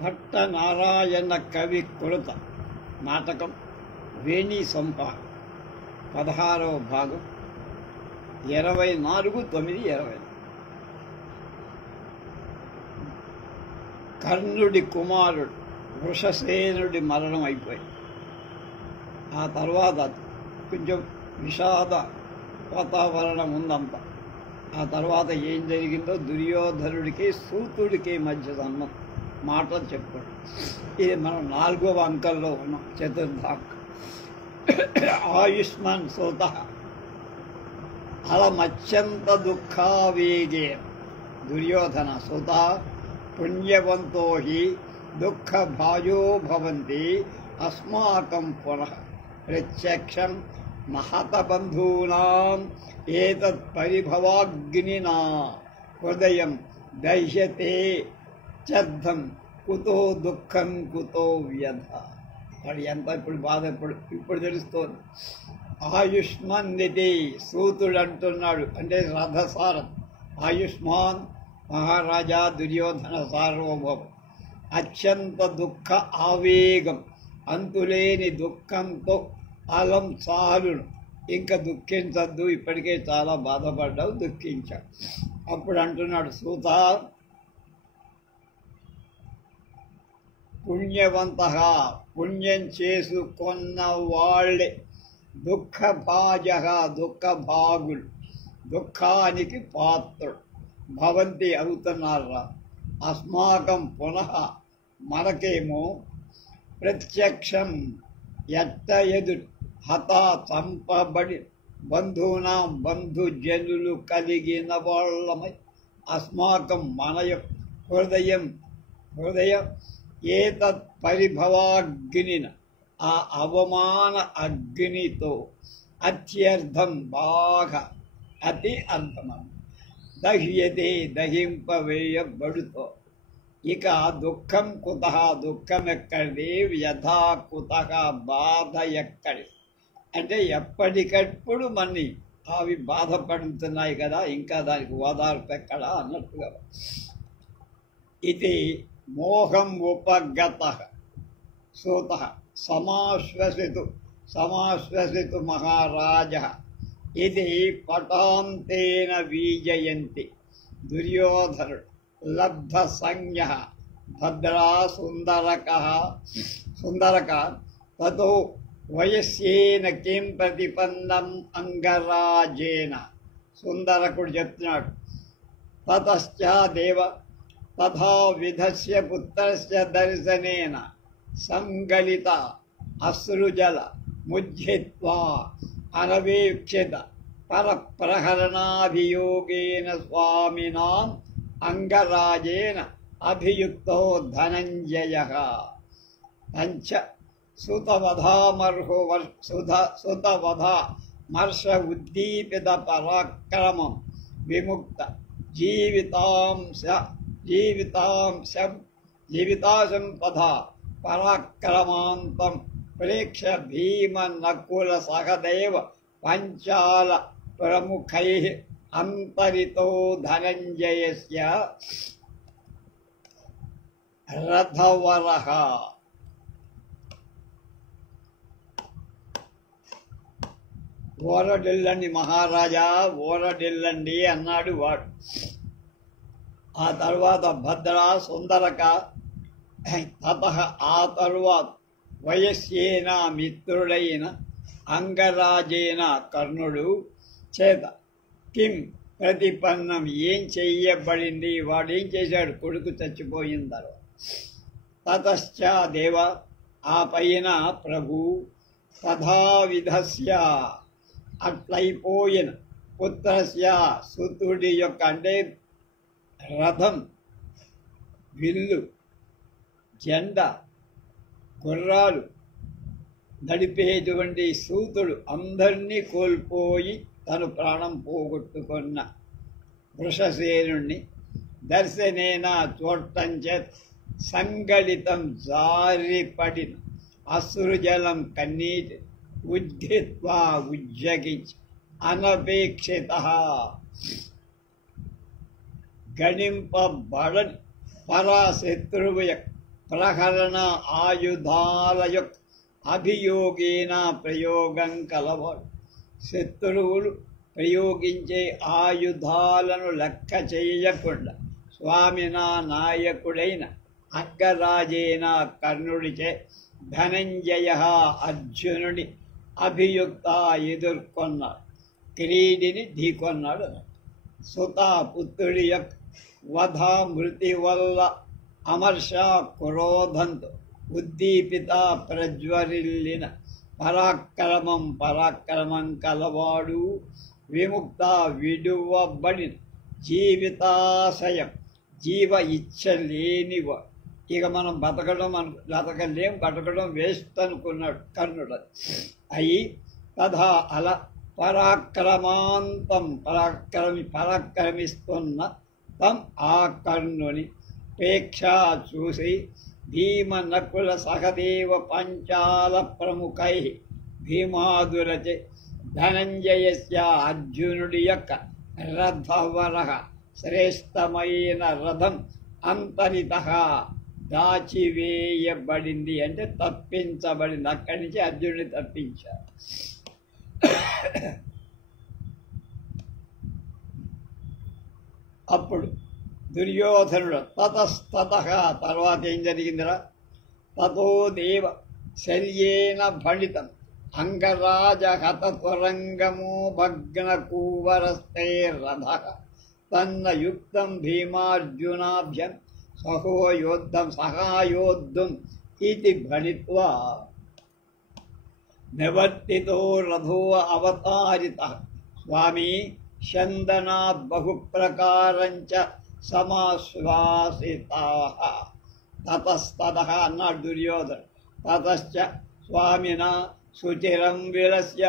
భట్ట నారాయణ కవి కృత నాటకం వేణీ సంపా 16వ భాగం 24/9/20. కర్ణుడి కుమారుడు వృషసేనుడి మరణం అయిపోయింది. ఆ తర్వాత కొంచెం విషాద వాతావరణం ఉందంతా. ఆ తర్వాత ఏం జరిగిందో దుర్యోధనుడికి సూతుడికి మధ్య సంబంధం మాటలు చెప్పుకోండి. ఇది మనం 4వ అంకంలో ఉన్నాం, చతుర్థాంక. ఆయుష్మాన్ సూత అలమత్యంత దుఃఖావేగే దుర్యోధన సూత పుణ్యవంతో హి దుఃఖభాజో భవంతి అస్మాకం పునః ప్రత్యక్షం మహతబంధూనాం ఏతత్ పరిభవాగ్నినా హృదయం దహ్యతే చర్థం కుతో దుఃఖం కుతో వ్యధ. వాడు ఎంత ఇప్పుడు బాధ ఇప్పుడు తెలుస్తోంది. ఆయుష్మందితి సూతుడు అంటున్నాడు, అంటే రథసారం. ఆయుష్మాన్ మహారాజా దుర్యోధన సార్వభౌమ అత్యంత దుఃఖ ఆవేగం, అంతులేని దుఃఖంతో అలం చాలును, ఇంకా దుఃఖించద్దు, ఇప్పటికే చాలా బాధపడ్డావు, దుఃఖించావు. అప్పుడు అంటున్నాడు సూత, పుణ్యవంత పుణ్యం చేసుకున్న వాళ్ళే దుఃఖభాజ దుఃఖభాగులు, దుఃఖానికి పాత్రుడు భవంతి అవుతున్నారా. అస్మాకం పునః మనకేమో ప్రత్యక్షం ఎట్ట ఎదురు హతా చంపబడి బంధువునాం బంధుజనులు కలిగిన వాళ్ళమై అస్మాకం మనయం హృదయం ఏతత్ పరిభవాగ్నిన ఆ అవమాన అగ్నితో అత్యర్థం బాగా అతి అర్థమం దహ్యతే దహింపవేయబడుతో. ఇక దుఃఖం కుత దుఃఖం ఎక్కడిది, వ్యధా కుత బాధ ఎక్కడి, అంటే ఎప్పటికప్పుడు మన్ని అవి బాధపడుతున్నాయి కదా, ఇంకా దానికి ఓదార్పు ఎక్కడ అన్నట్టుగా. ఇది మోహం ఉపగత సూత సమాశ్వసితు మహారాజ ఇది పటాంతేన వీజయంతి దుర్యోధనుడు లబ్ధ సంజ్ఞ భద్రా సుందరక తతో వయస్యేన కిం ప్రతిపన్నం అంగరాజేన. సుందరకుడు చెప్తున్నాడు, తతశ్చ దేవ తథా విధస్య పుత్రస్య దర్శనేన సంగలిత అశ్రుజల ముజ్జిత్వా అనవేక్షిత పరప్రహరణాభియోగేన స్వామినాం అంగరాజేన అభియుక్తో ధనంజయః పంచ సుతవధామర్ష ఉద్దీపిత పరాక్రమం విముక్త జీవితాశం తథా పరాక్రమాంతం ప్రేక్ష భీమ నకుల సహదేవ పంచాల ప్రముఖై అంతరితో ధనంజయస్య రథవరః. ఓరడిల్లండి మహారాజా, ఓరడిల్లండి అన్నాడు వాడు. ఆ తర్వాత భద్ర సుందరక తతః ఆ తరువాత వయస్యేన మిత్రుడైన అంగరాజేన కర్ణుడు చేత కిం ప్రతిపన్నం ఏం చెయ్యబడింది, వాడేం చేశాడు, కొడుకు చచ్చిపోయిన తర్వాత. తతశ్చ దేవ ఆ పైన ప్రభు తథావిధస్య అట్లయిపోయిన పుత్రస్య సుతుడి యొక్క, అంటే రథం, విల్లు, జెండా, గుర్రాలు నడిపేటువంటి సూతుడు అందరినీ కోల్పోయి తను ప్రాణం పోగొట్టుకున్న వృషసేనుణ్ణి దర్శనేన చూడటం చేత సంగళితం జారిపడిన అశ్రుజలం కన్నీటి ఉద్ఘిత్వా ఉజ్జగించి అనపేక్షిత గణింపబడని పరాశత్రువు ప్రహరణ ఆయుధాల యొక్క అభియోగేన ప్రయోగం కలవాడు. శత్రువులు ప్రయోగించే ఆయుధాలను లెక్క చేయకుండా స్వామిన నాయకుడైన అంగరాజైన కర్ణుడిచే ధనంజయ అర్జునుడి అభియుక్త ఎదుర్కొన్నాడు, క్రీడిని ఢీకొన్నాడు. సుత పుత్రుడి యొక్క వధ మృతి వల్ల అమర్ష క్రోధంతో ఉద్దీపిత ప్రజ్వరిల్లిన పరాక్రమం కలవాడు, విముక్త విడువబడిన జీవితాశయం జీవ ఇచ్చ లేనివాడు. ఇక మనం బతకడం వేస్ట్ అనుకున్నాడు కర్ణుడు. అయి తథా అలా పరాక్రమిస్తున్న తం ఆ కర్ణుని పేక్షా చూసి భీమ నకుల సహదేవ పంచాల ప్రముఖై భీమాదురచే ధనంజయస్య అర్జునుడి యొక్క రథవరహ శ్రేష్టమైన రథం అంతరిత దాచివేయబడింది, అంటే తప్పించబడింది. అక్కడి నుంచి అర్జునుడిని తప్పించారు. అప్పుడు దుర్యోధనుడు తతస్తత తర్వాత ఏం జరిగిందిరా? తతో దేవ శల్యేన భణితం అంగరాజ హతత్వరంగమో భగ్న కూవరస్తే రథ తన్న యుక్తం భీమార్జునాభ్యం సహాయోద్ధం ఇది భణిత్వా నివర్తితో రథో అవతారిత స్వామి చందనాత్ బహుప్రకారంచ సమాశ్వాసితాః. తతస్తతః అన్నాడు దుర్యోధను. తతశ్చ స్వామినా సుచిరం విలస్య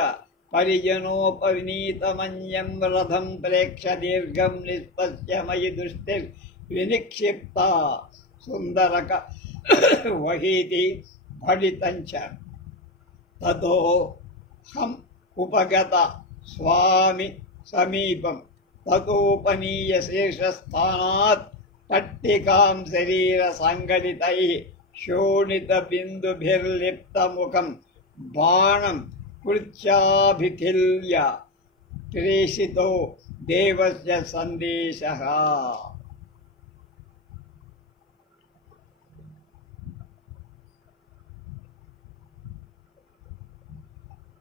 పరిజనోపనీతమన్యం రథం ప్రేక్ష దీర్ఘం నిష్పశ్య మయి దృష్టి వినిక్షిప్త సుందరక వహీతి భడితంచ. తతో హం ఉపగత స్వామి సమీపం తతోపనీయ శేషస్థానాత్ పట్టికాం శరీర సంగలితై శోణిత బిందుభిర్లిప్త ముఖం బాణం కృత్యాభిఖిల్య ప్రేషితో దేవస్య సందేశః.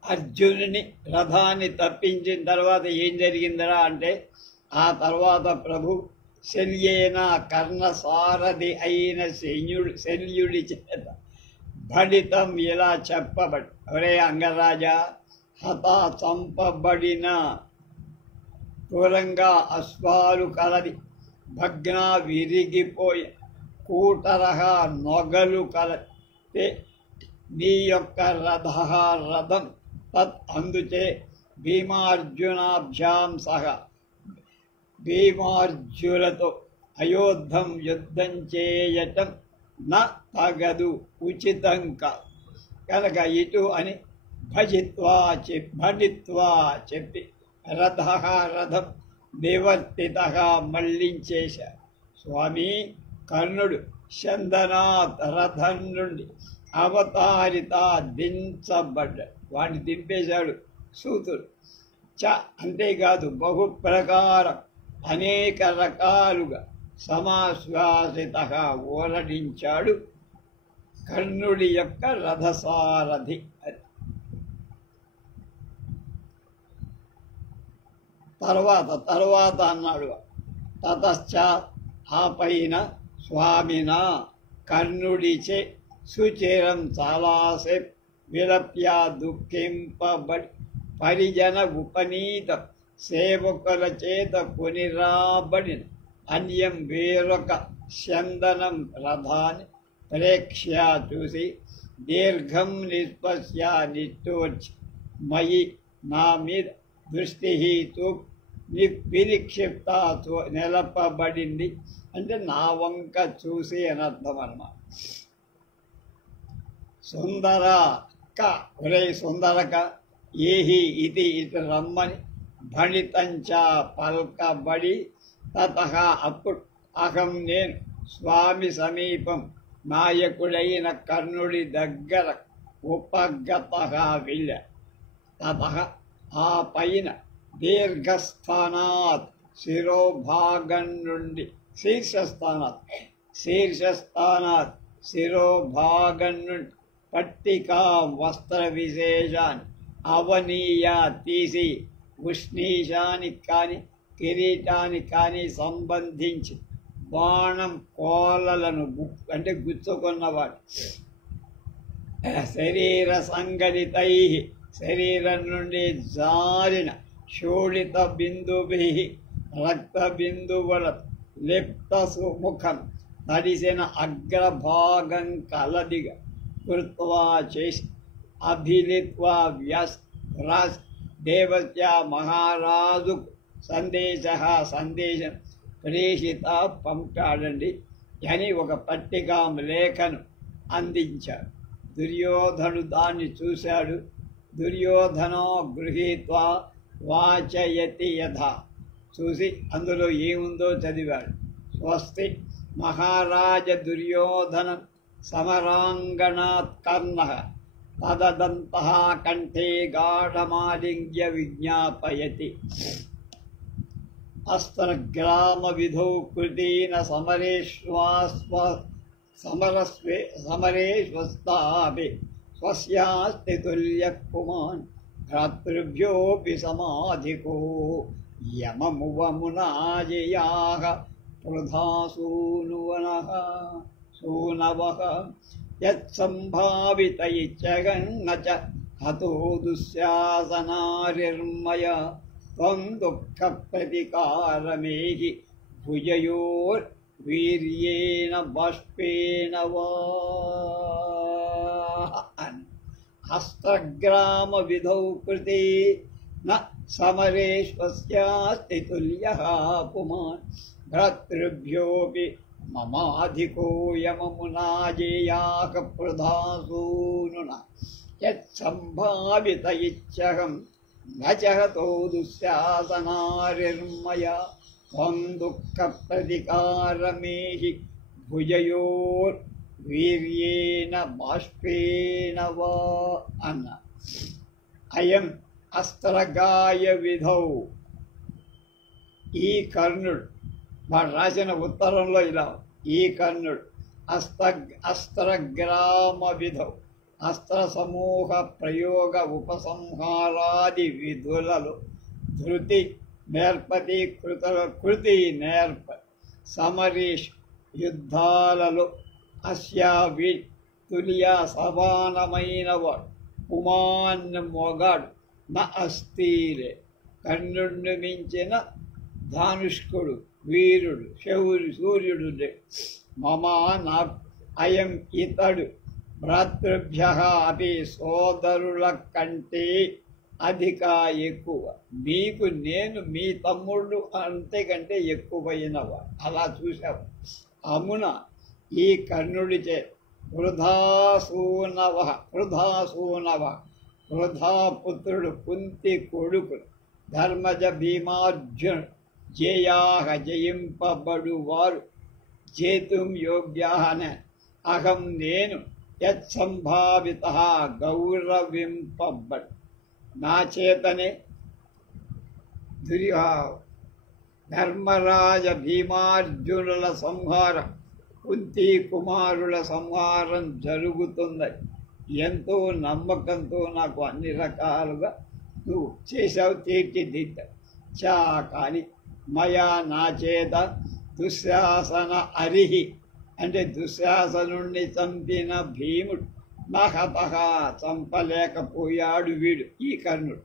అర్జునుని రథాన్ని తప్పించిన తర్వాత ఏం జరిగిందరా అంటే, ఆ తర్వాత ప్రభు శల్యేన కర్ణసారథి అయిన శల్యుడి చేత భడితం ఇలా చెప్పబడి, ఒరే అంగరాజా, హత చంపబడిన దూరంగా అశ్వాలు కలది, భగ్న విరిగిపోయి కూటరహ నొగలు కలది నీ యొక్క రథం తత్ అందుచే భీమార్జునాభ్యాం సహ భీమార్జులతో అయోద్ధం యుద్ధం చేయటం నా తగదు, ఉచితం కనుక ఇటు అని భజిత్వా చెప్పి రథం నివర్తిత మళ్లించేశారు. స్వామి కర్ణుడు చందనాత్ రథం నుండి అవతారిత దించబడ్డాడు, వాడిని దింపేశాడు సూతుడు. అంతేకాదు బహుప్రకారం అనేక రకాలుగా సమాశ్వాసిత ఓరడించాడు కర్ణుడి యొక్క రథసారథి. తర్వాత అన్నాడు తతశ్చ ఆ పైన స్వామిన కర్ణుడిచే సుచిరం చాలాసేపు విలప్య దుఃఖింపబడి పరిజన ఉపనీత సేవకుల చేత కొనిరాబడిన అన్యం వేరొక చందనం రథాన్ని ప్రేక్ష్య చూసి దీర్ఘం నిష్పశ్య నిట్టూర్చి మయి నా మీద దృష్టి వినిక్షిప్త నిలపబడింది, అంటే నా వంక చూసి అనర్థం అన్నమాట. సుందరక ఒరే సుందరక ఏహి ఇది ఇటు రమ్మని భణితంచ పల్కబడి తత అప్పుడు అహం నేను స్వామి సమీపం నాయకుడైన కర్ణుడి దగ్గర ఉపగతగా వెళ్ళాడు. తతః ఆ పైన దీర్ఘస్థానాత్ శిరోభాగం నుండి శీర్షస్థానాత్ శిరోభాగం నుండి పట్టికా వస్త్ర విశేషాన్ని అవనీయ తీసి ఉష్ణీషానికి కానీ కిరీటానికి కానీ సంబంధించి బాణం కోలలను అంటే గుచ్చుకున్నవాడు. శరీర సంగడితై శరీరం నుండి జారిన శోళిత బిందుభి రక్త బిందువుల లిప్త సుముఖం తడిసిన అగ్రభాగం కలదిగా కృత్వా చేసి అభిలిత్వా వ్యాస్ దేవస్య మహారాజుకు సందేశం ప్రేషిత పంపాడండి అని ఒక పట్టికా లేఖను అందించాడు. దుర్యోధను దాన్ని చూశాడు. దుర్యోధనో గృహీత్వా వాచయతి యథా చూసి అందులో ఏముందో చదివాడు. స్వస్తి మహారాజ దుర్యోధన సమరాంగణాత్ కర్ణః తదదంతః కంఠే గాఢమాలింగ్య విజ్ఞాపయతి అస్త్రగ్రామ విధౌ కృతీన సమరేష్వస్తాపి స్వస్యాస్తి తుల్యః పుమాన్ భ్రాతృభ్యోऽపి సమాధికో యమమువమునాజయాః వృధా సూనవః యత్సంభావిత ఇచ్చగన్న చ హతో దుశ్శాసనారిర్మయ త్వం దుఃఖ ప్రతికారమేహి భుజయోర్వీర్యేణ బాష్పేణ వా. హస్తగ్రామ విధౌ కృతే న సమరేష్వస్యాస్తి తుల్యః పుమాన్ భ్రాతృభ్యోऽపి మమాధికో యమమునాజేయాః ప్రధాసూనున యత్సంభావిత ఇచ్చహం న చ హతో దుశ్శాసనారిర్మయ త్వం దుఃఖ ప్రతికారమేహి భుజయోర్వీర్యేణ బాష్పేణ వా అన్న. అయం అస్త్రగాయ విధౌ ఈ కర్ణుడు వాడు రాసిన ఉత్తరంలో ఇలా ఈ కర్ణుడు అస్త్రగ్రామ విధౌ అస్త్ర సమూహ ప్రయోగ ఉపసంహారాది విధులలో ధృతి నేర్పతి కృతి నేర్ప సమరీష్ యుద్ధాలలో అస్యావి తుల్య సమానమైన వాడు పుమాన్ మొగాడు న అస్థీరే కర్ణుడిని మించిన ధానుష్కుడు వీరుడు సూర్యుడు మమా నా అయం ఇతడు భ్రాతృభ్య అపి సోదరుల కంటే అధిక ఎక్కువ మీకు నేను మీ తమ్ముళ్ళు అంతకంటే ఎక్కువైనవా అలా చూసావు. అమున ఈ కర్ణుడిచే వృధాసూనవ వృధాపుత్రుడు కుంతి కొడుకు ధర్మజ భీమార్జును జయాహ జయింపబడు వారు జేతుం యోగ్యాహన అహం నేను యత్సంభావిత గౌరవింపబడు నా చేతనే ధర్మరాజ భీమార్జునుల సంహారం కుంతి కుమారుల సంహారం జరుగుతుంది. ఎంతో నమ్మకంతో నాకు అన్ని రకాలుగా నువ్వు చేసావు, తీర్చిదిద్దావు. కానీ మయా నా చేత దుశ్శాసన అరిహి అంటే దుశ్శాసనుణ్ణి చంపిన భీముడు నహతః చంపలేకపోయాడు. వీడు ఈ కర్ణుడు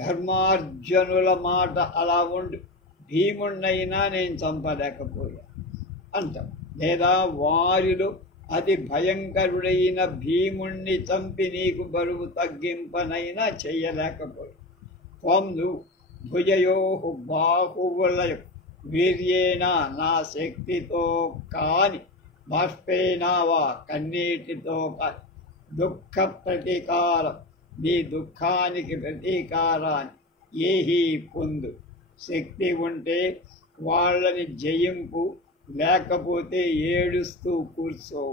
ధర్మార్జునుల మాట అలా ఉండు, భీముణ్ణైనా నేను చంపలేకపోయా అంటాం. లేదా వారిలో అతి భయంకరుడైన భీముణ్ణి చంపి నీకు బరువు తగ్గింపనైనా చెయ్యలేకపోయా. త్వం నువ్వు భుజయో బాహువుల వీర్యేణ నా శక్తితో కాని బాష్పేనావా కన్నీటితో కాని దుఃఖ ప్రతీకారం నీ దుఃఖానికి ప్రతీకారాన్ని ఏహీ పొందు. శక్తి ఉంటే వాళ్ళని జయింపు, లేకపోతే ఏడుస్తూ కూర్చో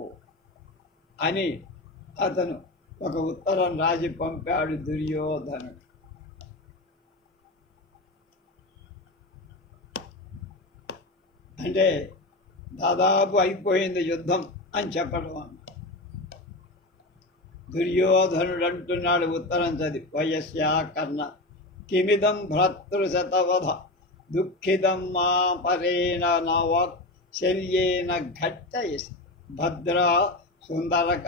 అని అతను ఒక ఉత్తరం రాసి పంపాడు దుర్యోధనుడు. అంటే దాదాపు అయిపోయింది యుద్ధం అని చెప్పడం అన్న. దుర్యోధనుడు అంటున్నాడు ఉత్తరం చదివి, వయస్యా కర్ణ కిమిదం భ్రాతృశతవధ దుఃఖితం మా పరేణ నవాక్ శల్యేన ఘట్టయసి భద్రా సుందరక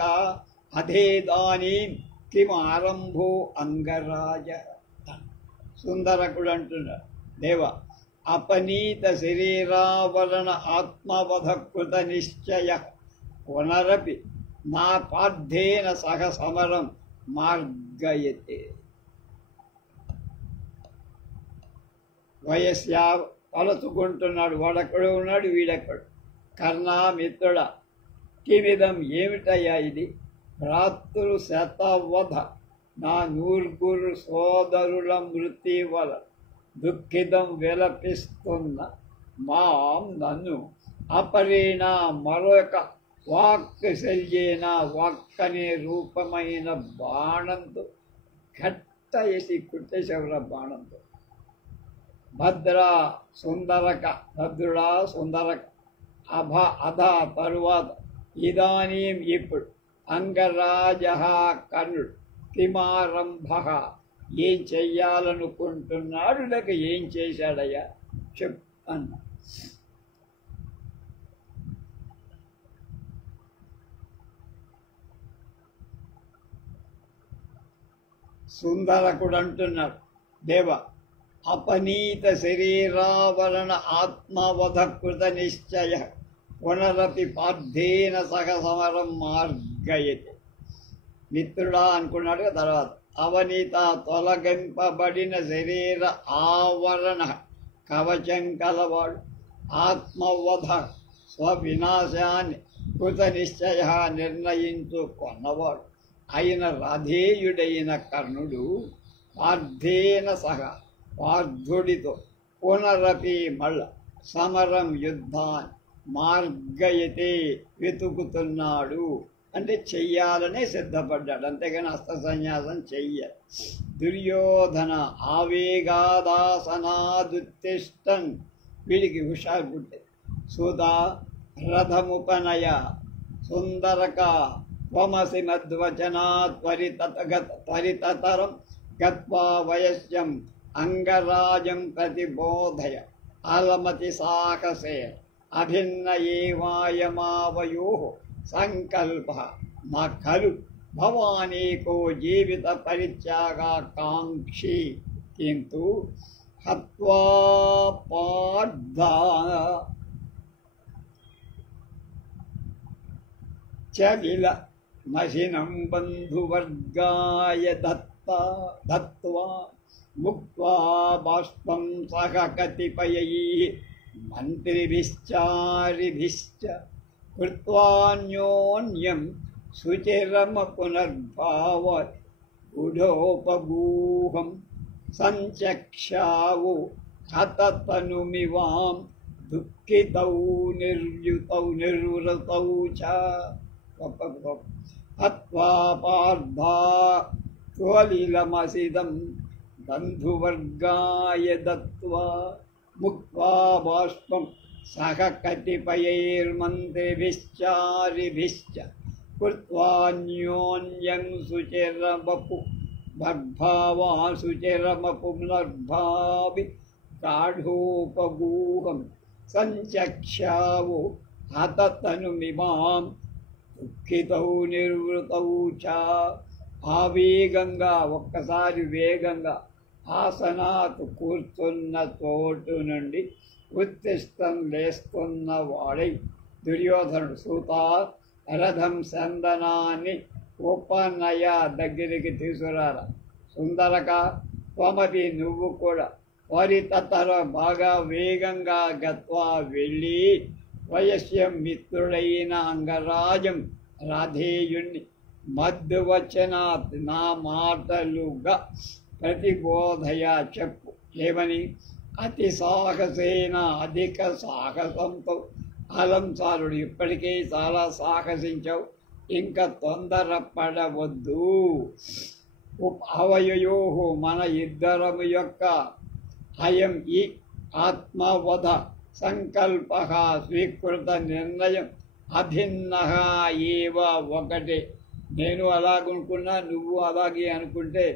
అధేదానీం కిం ఆరంభో అంగరాజ. సుందరకుడు అంటున్నాడు, దేవ అపనీత శరీరావరణ ఆత్మవధ కృత నిశ్చయ పునరపి నా పార్థేన సహ సమరం మార్గయతే. వయస్యా తలచుకుంటున్నాడు, వాడెక్కడో ఉన్నాడు, వీడెక్కడు. కర్ణా మిత్రుడా, కిమిదం ఏమిటయ్యా ఇది? భ్రాతృ శతవధ, నా నూర్గురు సోదరుల మృతి వల దుఃఖితం విలపిస్తున్న మాం నన్ను అపరేణ మరొక వాక్ శల్యేన వాక్కనే రూపమైన బాణంతో ఘట్టయసి కుట్టేశవర బాణంతో. భద్ర సుందరక, భద్రుడా సుందరక, అధ తరువాత, ఇదానీం ఇప్పుడు, అంగరాజ కర్ణుడు, కిమారంభ ఏం చెయ్యాలనుకుంటున్నాడు లేక ఏం చేశాడయ్యా చెప్పు అన్న. సుందరకుడు అంటున్నాడు, దేవ అపనీత శరీరావరణ ఆత్మవధ కృత నిశ్చయ పునరపి పార్థేన సహ సమరం మార్గయతే. మిత్రుడా అనుకున్నాడు. తర్వాత అవనీత తొలగింపబడిన శరీర ఆవరణ కవచం కలవాడు, ఆత్మవధ స్వవినాశాన్ని కృత నిశ్చయ నిర్ణయించుకొన్నవాడు అయిన రాధేయుడైన కర్ణుడు పార్థేన సహ పార్థుడితో పునరపి మళ్ళ సమరం యుద్ధాన్ని మార్గయతే వెతుకుతున్నాడు. అంటే చెయ్యాలనే సిద్ధపడ్డాడు, అంతేగాని అస్త్ర సన్యాసం చెయ్యాలి. దుర్యోధన ఆవేగాదాసనాదుత్తిష్టన్, వీడికి హుషారు పుట్టే. సుధా రథముపనయ సుందరక త్వమసి మద్వచనాత్ త్వరితతరం గత్వా వయస్యం అంగరాజం ప్రతిబోధయ అలమతి సాహసే అభిన్న ఏవాయమావయోః సంకల్ప న ఖలు భవానేకో జీవిత పరిత్యాగాకాంక్షి కింటు హత్వా పార్థ చగిల మశినం బంధువర్గాయ దత్వా ముక్త్వా బాష్పం సహ కతిపయైః మంత్రిభిశ్చారిభిశ్చ కృత్వాన్యోన్యం శుచిరమ పునర్భావాత్ గుఢోపగూహం సంచక్షావో హతతనుమివాం దుఃఖితౌ నిర్యుతౌ నిర్వృతౌ చ. హత్వా పార్థా త్వలిలమసిదం బంధువర్గాయ దత్వా ముక్త్వా బాష్పం సహ కతిపయైర్మంత్రిభిశ్చారిభిశ్చ కృత్వాన్యోన్యం శుచిరమపు భగ్భావా శుచిరమపు పునర్భావి గాఢోపగూహం సంచక్షావో హతతనుమిమాం దుఃఖితౌ నిర్వృతౌ చ. ఆవేగంగా ఒక్కసారి వేగంగా ఆసనాత్ కూర్చున్న చోటు నుండి ఉత్తిష్టం లేస్తున్న వాడై దుర్యోధనుడు, సూత రథం సందనాన్ని ఉపనయ దగ్గరికి తీసుకురారా. సుందరక త్వమపి నువ్వు కూడా త్వరితతర బాగా వేగంగా గత్వా వెళ్ళి వయస్యం మిత్రుడైన అంగరాజం రాధేయుణ్ణి మద్వచనాత్ నా మాటలుగా ప్రతిబోధయ చెప్పు. ఏమని? అతి సాహసేన అధిక సాహసంతో అలంసారుడు ఇప్పటికే చాలా సాహసించావు, ఇంకా తొందరపడవద్దు. అవయయో మన ఇద్దరము యొక్క అయం ఈ ఆత్మవధ సంకల్ప స్వీకృత నిర్ణయం అభిన్న ఏవ ఒకటే. నేను అలాగనుకున్నా, నువ్వు అలాగే అనుకుంటే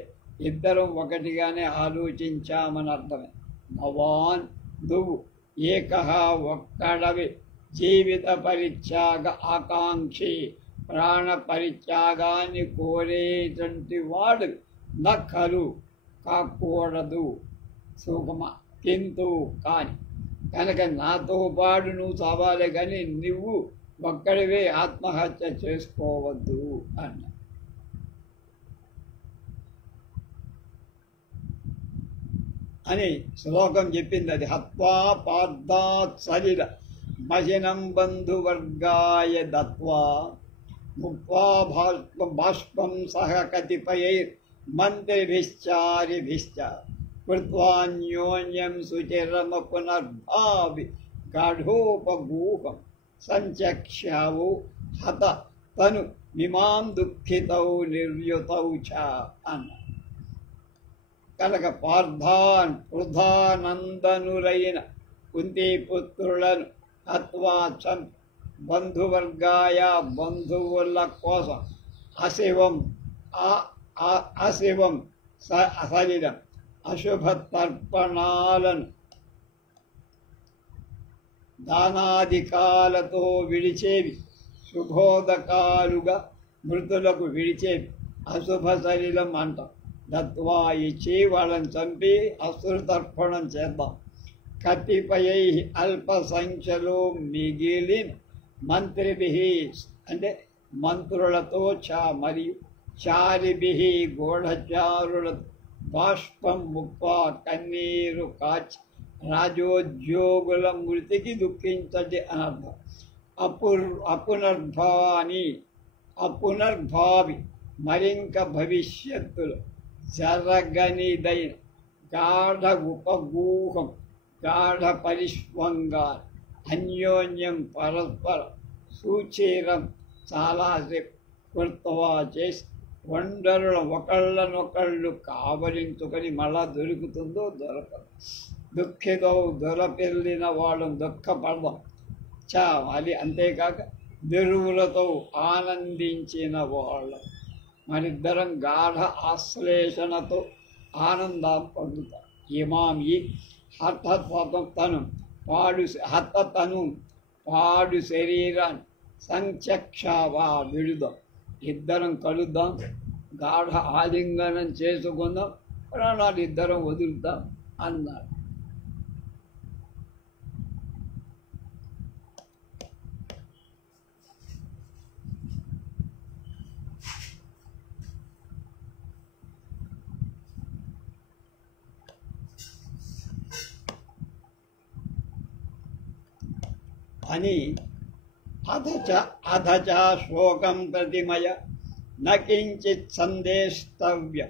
ఇద్దరం ఒకటిగానే ఆలోచించామని అర్థమే. భవాన్ నువ్వు ఏక ఒక్కడవి జీవిత పరిత్యాగ ఆకాంక్షి, ప్రాణ పరిత్యాగాన్ని కోరేటువంటి వాడు నక్కలు కాకూడదు సుగమ కింటు కాని. కనుక నాతో పాటు నువ్వు చావాలి, కానీ నువ్వు ఒక్కడివే ఆత్మహత్య చేసుకోవద్దు అన్న. అని శ్లోకం చెప్పింది. అది హత్వా పార్థాత్ శరీర మశినం బంధువర్గాయ దత్వా ముక్వా బాష్పం సహ కతిపయైర్ మంత్రిభిశ్చారిభిశ్చ కృత్వాన్యోన్యం శుచిరమ పునర్భావి గాఢోపగూహం సంచక్ష్యావు హత తను మిమాం దుఃఖితౌ నిర్యుతౌ చ అన్న. కనుక పార్థాన్ వృధానందనులైన కుంతీపుత్రులను హత్వా చంపి బంధువర్గాయ బంధువుల కోసం అశివం అశరీరం అశుభ తర్పణాలను దానాధికాలతో విడిచేవి, శుభోదకాలుగా మృతులకు విడిచేవి అశుభ శరీరం అంటాం. దత్వా ఇచ్చి వాళ్ళని చంపి అశ్రుతర్పణం చేద్దాం. కతిపయై అల్ప సంఖ్యలో మిగిలిన మంత్రిభి అంటే మంత్రులతో మరియు చారిభి గూఢచారుల బాష్పం ముప్ప కన్నీరు కాచి రాజోద్యోగుల మృతికి దుఃఖించది అనర్థం. అపునర్భావి మరింక భవిష్యత్తులో జరగనిదైన గాఢ ఉపగూహం గాఢ పరిష్వంగా అన్యోన్యం పరస్పర సూచీరం చాలాసేపు కృత్వా చేసి వండరుల ఒకళ్ళనొకళ్ళు కావలించుకొని మళ్ళా దొరుకుతుందో దొరకదు. దుఃఖితో దొరపెళ్ళిన వాళ్ళని దుఃఖపడదాం అది. అంతేకాక దిరువులతో ఆనందించిన వాళ్ళం మనిద్దరం గాఢ ఆశ్లేషణతో ఆనందం పొందుతాం. ఇమాం ఈ హతతను పాడు శరీరాన్ని సంచక్షావా విడుదాం, ఇద్దరం కలుద్దాం, గాఢ ఆలింగనం చేసుకుందాం, ప్రాణాలు ఇద్దరం వదులుతాం అన్నాడు. అని అధచ శోకం ప్రతిమయ నకించిత్ సందేష్టవ్య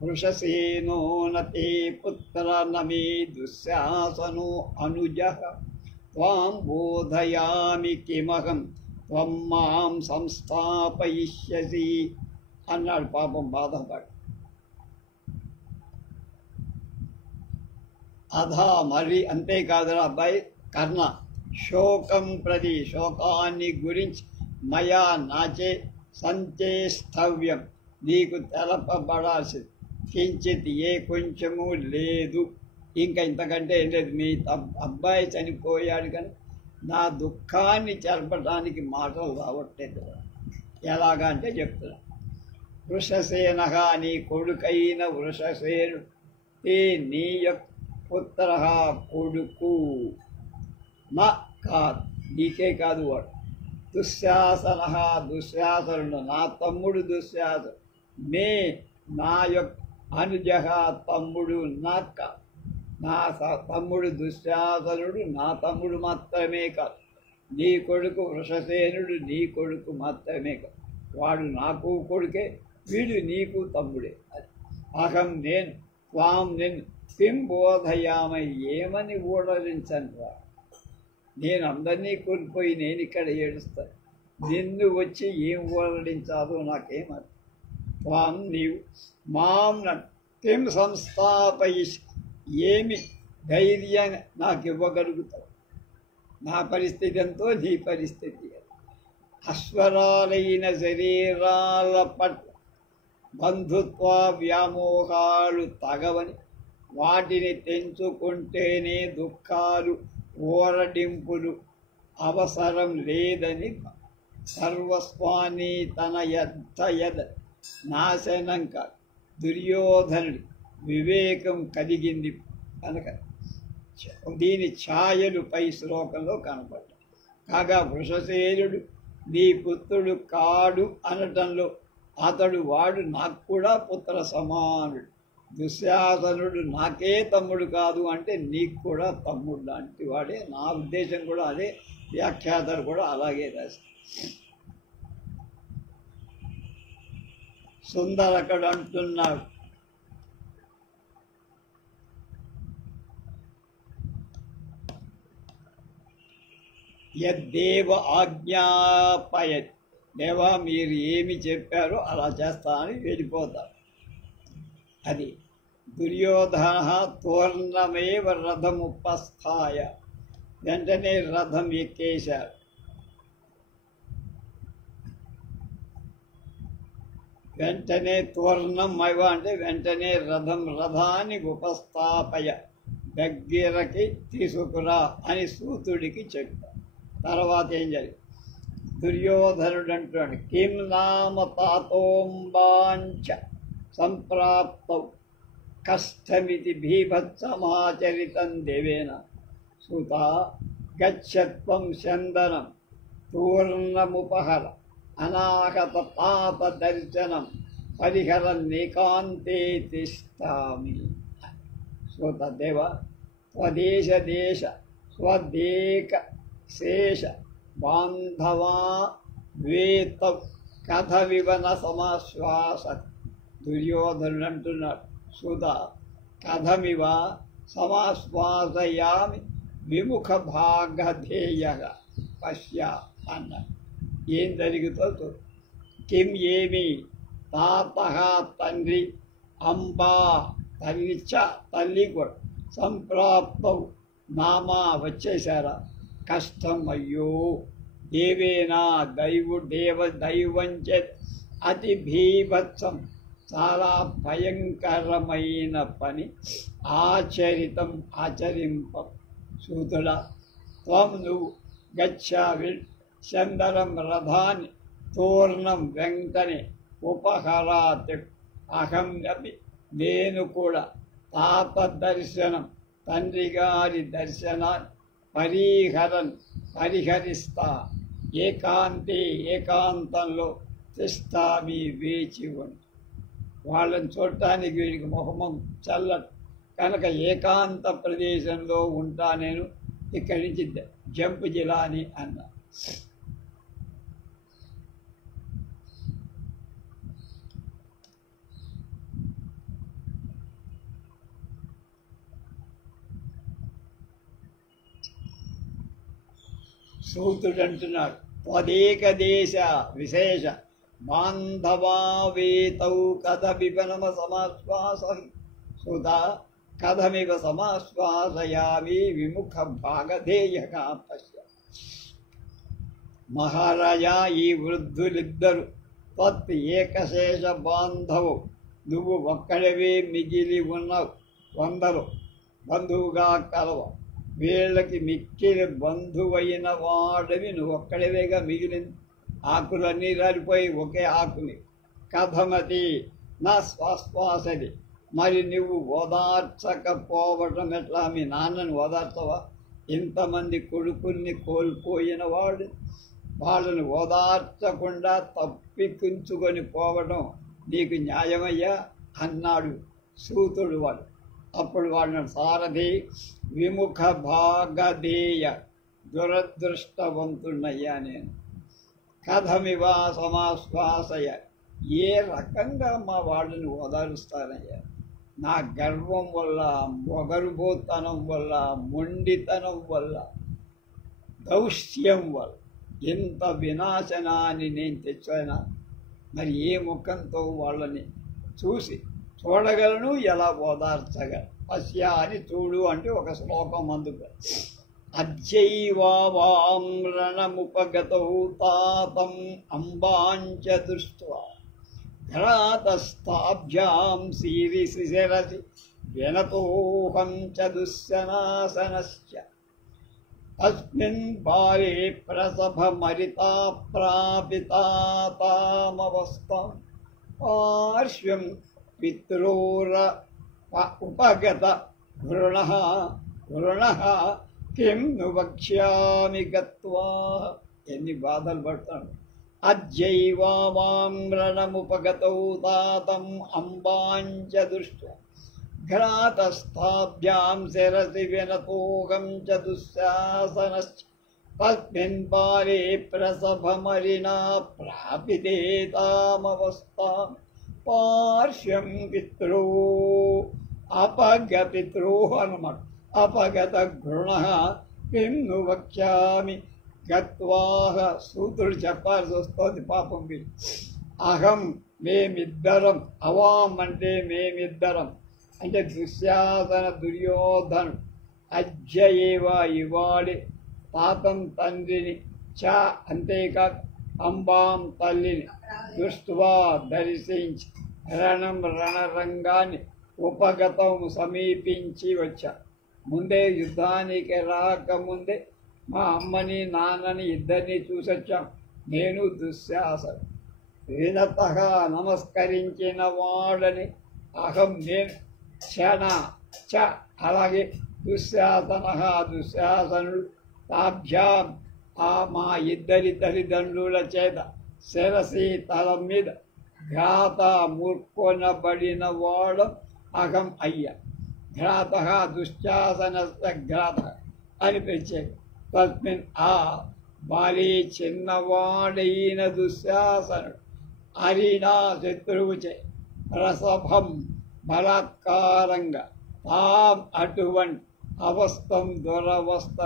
వృషసేనో నతే పుత్ర నమే దుశ్శాసనో అనుజ త్వాం బోధయామి కిమహం త్వం మాం సంస్థాపయిష్యసి అన్నాడు. పాపం బాధపడి అధా మరి అంతేకాదురా అబ్బాయి కర్ణ శోకం ప్రతి శోకాన్ని గురించి మయా నాచే సంచేష్టవ్యం నీకు తెలపబడాల్సింది కించిత్ ఏ కొంచెము లేదు. ఇంకా ఇంతకంటే ఏం లేదు. మీ అబ్బాయి చనిపోయాడు కానీ నా దుఃఖాన్ని చెరపడానికి మాటలు రావట్లేదు. ఎలాగా అంటే చెప్తున్నా. వృషసేనగా నీ కొడుకైన వృషసేనుడు నీ యొక్క పుత్ర కొడుకు నా కాదు, నీకే కాదు వాడు. దుశ్శాసన దుశ్శాసనుడు నా తమ్ముడు దుశ్శాసనుడు మే నా యొక్క అనుజ తమ్ముడు నాక నా తమ్ముడు దుశ్శాసనుడు నా తమ్ముడు మాత్రమే కాదు. నీ కొడుకు వృషసేనుడు నీ కొడుకు మాత్రమే కాదు. వాడు నాకు కొడుకే, వీడు నీకు తమ్ముడే. అది అహం నేను త్వాం నేను కిం బోధయామ ఏమని ఊడలించను రా. నేను అందరినీ కోల్పోయి నేను ఇక్కడ ఏడుస్తాను. నిన్ను వచ్చి ఏం ఊరడించాలో నాకేమర్థం. త్వాం నీవు మాం కిం సంస్థాపయిష్, ఏమి ధైర్యం నాకు ఇవ్వగలుగుతావు? నా పరిస్థితి ఎంతో నీ పరిస్థితి. అశ్వరాలైన శరీరాల పట్ల బంధుత్వ వ్యామోహాలు తగవని, వాటిని తెంచుకుంటేనే దుఃఖాలు ఊరడింపులు అవసరం లేదని, సర్వస్వాన్ని తన యద్ధ నాశనం కాదు. దుర్యోధనుడి వివేకం కలిగింది కనుక దీని ఛాయలు పై శ్లోకంలో కనపడ్డాయి. కాగా వృషసేనుడు నీ పుత్రుడు కాడు అనటంలో అతడు వాడు నాకు కూడా పుత్ర సమానుడు. దుశ్శాసనుడు నాకే తమ్ముడు కాదు అంటే నీకు కూడా తమ్ముడు లాంటి వాడే. నా ఉద్దేశం కూడా అదే, వ్యాఖ్యాతలు కూడా అలాగే రాశారు. సుందరకుడు అంటున్నాడు, యద్దేవ ఆజ్ఞాపయత్, దేవా మీరు ఏమి చెప్పారో అలా చేస్తానని వెళ్ళిపోతారు. అది దుర్యోధన తోర్ణమేవ రథముపస్థాయ, వెంటనే రథం ఎక్కేశారు. వెంటనే తోర్ణం అంటే వెంటనే రథాన్ని ఉపస్థాపయ, దగ్గరకి తీసుకురా అని సూతుడికి చెప్పారు. తర్వాత ఏం జరిగింది? దుర్యోధనుడు అంటున్నాడు, కిం నామ తాతోంబాంచ సంప్రాప్తౌ కష్టమితి భీభత్సమాచరితం దేవేన సూత గచ్చత్వం చందనం తూర్ణముపహర అనాహత తాత దర్శనం పరిహర నికాంతే తిష్టామి. సూత దేవ, స్వదేశ దేశ స్వదేక శేష బాంధవా వేత కథ వివన సమాశ్వాస. దుర్యోధనుడు అంటున్నాడు, సుధా కథమివ సమాశ్వాసయామి విముఖ భాగధేయ పశ్య అన్నాడు. ఏం జరుగుతుందో కిం ఏమి, తాత తండ్రి, అంబా తల్లి కూడా, సంప్రాప్తం నామా వచ్చేశారా, కష్టం అయ్యో, దేవేనా దైవంచ అతి భీభత్సం చాలా భయంకరమైన పని ఆచరింప. సూతుడా, త్వం నువ్వు గచ్చావి చందరం రథాన్ని తోర్ణం వెంటనే ఉపహరాత్, అహం అపి నేను కూడా తాత దర్శనం తండ్రి గారి దర్శనాన్ని పరిహరిస్తా. ఏకాంతంలో తిష్టామి వేచి ఉంది. వాళ్ళని చూడటానికి వీడికి మొహమం చల్లదు కనుక ఏకాంత ప్రదేశంలో ఉంటా నేను, ఇక్కడి నుంచి జంపు జిలాని అన్నా. సూతుడు అంటున్నాడు, త్వదేక దేశ విశేష బాంధవావేతౌ కథమివ సమాశ్వాసం. సుత కథమివ సమాశ్వాసయామి విముఖ భాగధేయగా పశ్య. మహారాజా, ఈ వృద్ధులిద్దరు త్వత్ ఏకశేష బాంధవు, నువ్వు ఒక్కడవే మిగిలి ఉన్నావు, వందరు బంధువుగా కలవ. వీళ్ళకి మిక్కిలి బంధువైన వాడవి నువ్వు ఒక్కడవేగా మిగిలింది. ఆకులన్నీ రాలిపోయి ఒకే ఆకుని. కథమతి నా శ్వాశ్వాసది, మరి నువ్వు ఓదార్చకపోవటం ఎట్లా? మీ నాన్నని ఓదార్చవా? ఇంతమంది కొడుకుల్ని కోల్పోయిన వాడు వాళ్ళని ఓదార్చకుండా తప్పికుంచుకొని పోవడం నీకు న్యాయమయ్యా అన్నాడు సూతుడు. వాడు అప్పుడు వాడిన సారథి, విముఖ భాగధేయ, దురదృష్టవంతున్నయ్యా నేను. కథమివ సమాశ్వాసయ, ఏ రకంగా మా వాళ్ళని ఓదారుస్తానయ్యా? నా గర్వం వల్ల, మొగరుబోతనం వల్ల, మొండితనం వల్ల దౌష్యం వల్ల ఇంత వినాశనాన్ని నేను తెచ్చానా మరి ఏ ముఖంతో వాళ్ళని చూడగలను, ఎలా ఓదార్చగలను? పశ్య అని చూడు అంటే ఒక శ్లోకం అందుకు. అద్యైవాం రణముపగతౌ తాతం అంబాంచ దృష్ట్వా ఘ్రాతస్థాభ్యాం శిరసి వినతోహం చ దుశ్శనాసనశ్చ తస్మిన్ బాలే ప్రసభమరితా ప్రాపితాతామవస్థాం పార్శ్వం పిత్రోర ఉపగత వృణః కిం ను వక్ష్యామి గత్వా. ఎన్ని బాధలు పడతాను. అద్యైవాం రణముపగతౌ తాతం అంబాంచ దృష్ట్వా ఘ్రాతస్థాభ్యాం శిరసి వినతోహం చ దుశ్శాసనశ్చ తస్మిన్ బాలే ప్రసభమరిణా ప్రాపితేతామవస్థాం పార్శ్వం పిత్రో అపగపిత్రో అన్నమాట. అపగత గృణః కిం ను వక్ష్యామి గత్వాహ. సూత్రుడు చెప్పాల్సి వస్తుంది పాపం వీళ్ళు. అహం మేమిద్దరం, అవాం అంటే మేమిద్దరం అంటే దుశ్శాసన దుర్యోధను, అద్యయేవ ఇవాడి, తాతం తండ్రిని, చ అంతేకాక అంబాం తల్లిని, దృష్ట్వా దర్శించి, రణరంగాన్ని ఉపగతం సమీపించి వచ్చా. ముందే యుద్ధానికి రాకముందే మా అమ్మని నాన్నని ఇద్దరిని చూసొచ్చాం. నేను దుశ్శాసన వినత నమస్కరించిన వాడని, అహం నేను, క్షణ చ అలాగే దుశ్శాసనుడు, తాభ్యాం మా ఇద్దరి తల్లిదండ్రుల చేత శిరసి తల మీద ఘాత మూర్కొనబడిన వాడు అహం అయ్య. ఘాత దుశ్శాసన ఘాత అని పిలిచేది. తస్మిన్ ఆ బాలి చిన్నవాడైన దుశ్శాసనుడు అరినా శత్రువు చే ప్రసభం బలాత్కారంగా తాం అటువంటి అవస్థం దురవస్థ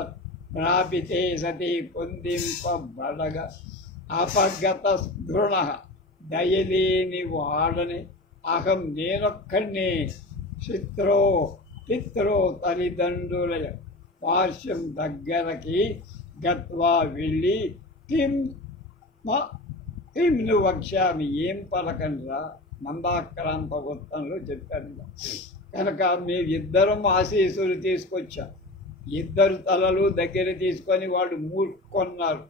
ప్రాపితే సతి పొందింపబడగా అపగత దృఢ దయలేని వాడని అహం నేనొక్కడినే పిత్రో తల్లిదండ్రుల పార్శ్వం దగ్గరకి గత్వా వెళ్ళి కిం ను వక్ష్యామి ఏం పలకండ్రా మందాక్రాంత వృత్తంలో చెప్పాను. కనుక మేమిద్దరం ఆశీస్సులు తీసుకొచ్చాం. ఇద్దరు తలలు దగ్గర తీసుకొని వాడు మూర్కొన్నారు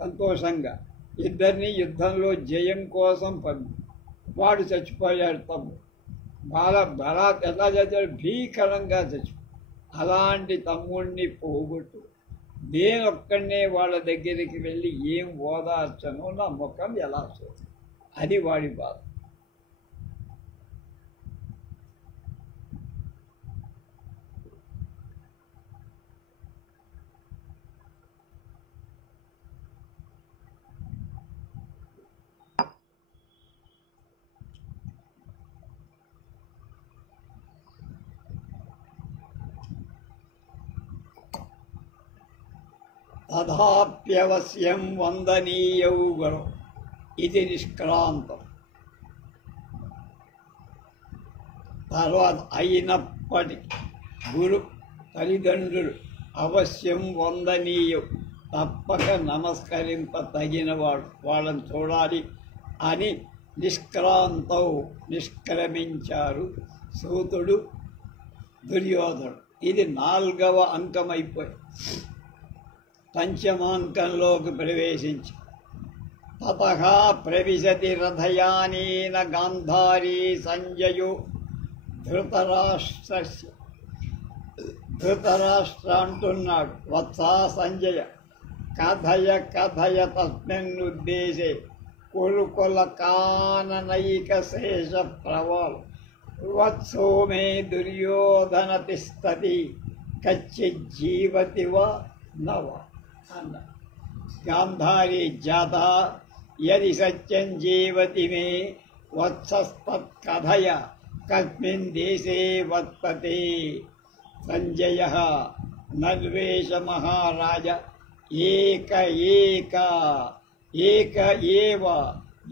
సంతోషంగా. ఇద్దరిని యుద్ధంలో జయం కోసం వాడు చచ్చిపోయాడు. తమ్ముడు బలా ఎలా చచ్చాడు? భీకరంగా చచ్చిపోయాడు. అలాంటి తమ్ముడిని పోగొట్టు నేనొక్కడనే వాళ్ళ దగ్గరికి వెళ్ళి ఏం ఓదార్చను, నా ముఖం ఎలా చూడు, అది వాడి బాధ. తథాప్యవశ్యం వందనీయౌ గురు ఇది నిష్క్రాంతం. తర్వాత అయినప్పటికీ గురు తల్లిదండ్రులు అవశ్యం వందనీయం, తప్పక నమస్కరింప తగినవాడు, వాళ్ళని చూడాలి అని నిష్క్రాంతౌ నిష్క్రమించారు సూతుడు దుర్యోధనుడు. ఇది 4వ అంకం అయిపోయి పంచమాంకంలోకి ప్రవేశించి తతః ప్రవిశతి రథయానేన గాంధారీ సంజయో ధృతరాష్ట్ర అంటున్నాడు. వత్సా సంజయ కథయ తస్మిన్నుద్దేశే కులుకుల కాననైక శేష ప్రవాల్ వత్సో మే దుర్యోధన తిష్టతి కచ్చిజ్జీవతి వా నవ అన్న. గాంధారీ జాత యది సత్యం జీవతి మే వత్సస్తత్కథయ కస్మిన్ దేశే వర్తతే. సంజయ నర్వేష మహారాజ ఏక ఏక ఏక ఏవ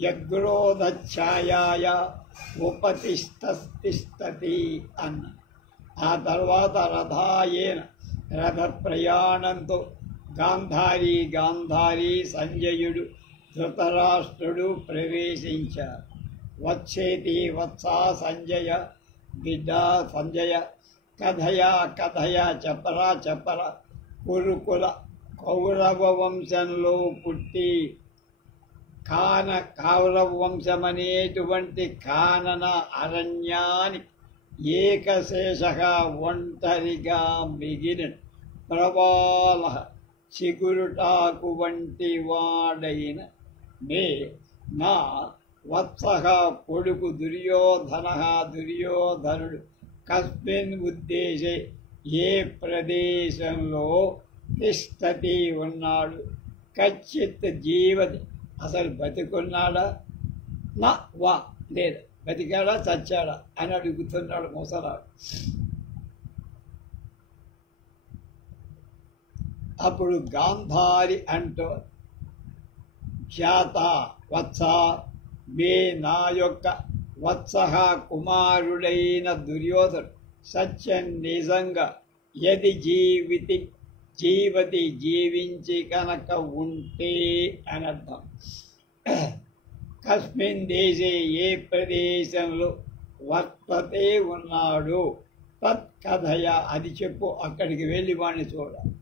యగ్రోధఛాయాయ ఉపతిష్టతి అన్న. ఆ తర్వాత రథాయేన రథ ప్రయాణంతో గాంధారి సంజయుడు ధృతరాష్ట్రుడు ప్రవేశించారు. వచ్చేతి వత్సా సంజయ బిడ్డ సంజయ కథయ చెప్పరా కురుకుల కౌరవ వంశంలో పుట్టి కౌరవ వంశమనేటువంటి కానన అరణ్యానికి ఏకశేషగా ఒంటరిగా మిగిలిన ప్రవాల చిగురుటాకు వంటి వాడైన మే నా వత్సః కొడుకు దుర్యోధనుడు కస్మిన్ ఉద్దేశే ఏ ప్రదేశంలో తిష్టతి ఉన్నాడు, కచ్చిత్ జీవతి అసలు బతికున్నాడా నా వా లేదు బతికాడా చచ్చాడా అని అడుగుతున్నాడు ముసలాడు. అప్పుడు గాంధారి అంటూ జాత వత్స మే నా యొక్క వత్సః కుమారుడైన దుర్యోధను సత్యం నిజంగా యది జీవతి జీవించి కనుక ఉంటే అనర్థం. కస్మిన్ దేశే ఏ ప్రదేశంలో వర్తతే ఉన్నాడు తత్ కథయ అది చెప్పు. అక్కడికి వెళ్ళి వాడిని చూడాలి,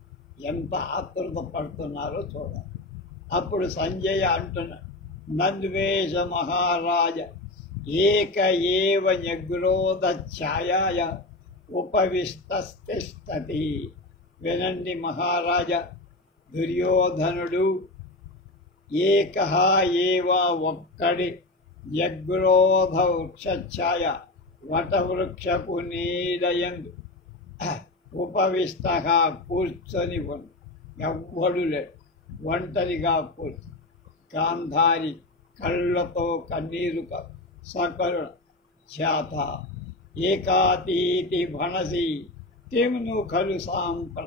ఎంత ఆతృత పడుతున్నారో చూడాలి. అప్పుడు సంజయ అంటున్నాడు, నంద్వేష మహారాజ ఏక ఏవ న్యగ్రోధ ఛాయాయ ఉపవిష్టతిష్టతి. వినండి మహారాజా, దుర్యోధనుడు ఏకహ ఏవ ఒక్కడి న్యగ్రోధ వృక్షఛాయ వటవృక్షపు నీడయందు ఉపవిష్టగా కూర్చొని ఉంది. ఎవ్వడు లేడు, ఒంటరిగా కూర్చు. గాంధారి కళ్ళతో కన్నీరు సకరుణ ఛాత ఏకాతీతి భణసి కిమ్ను ఖలు సాంప్ర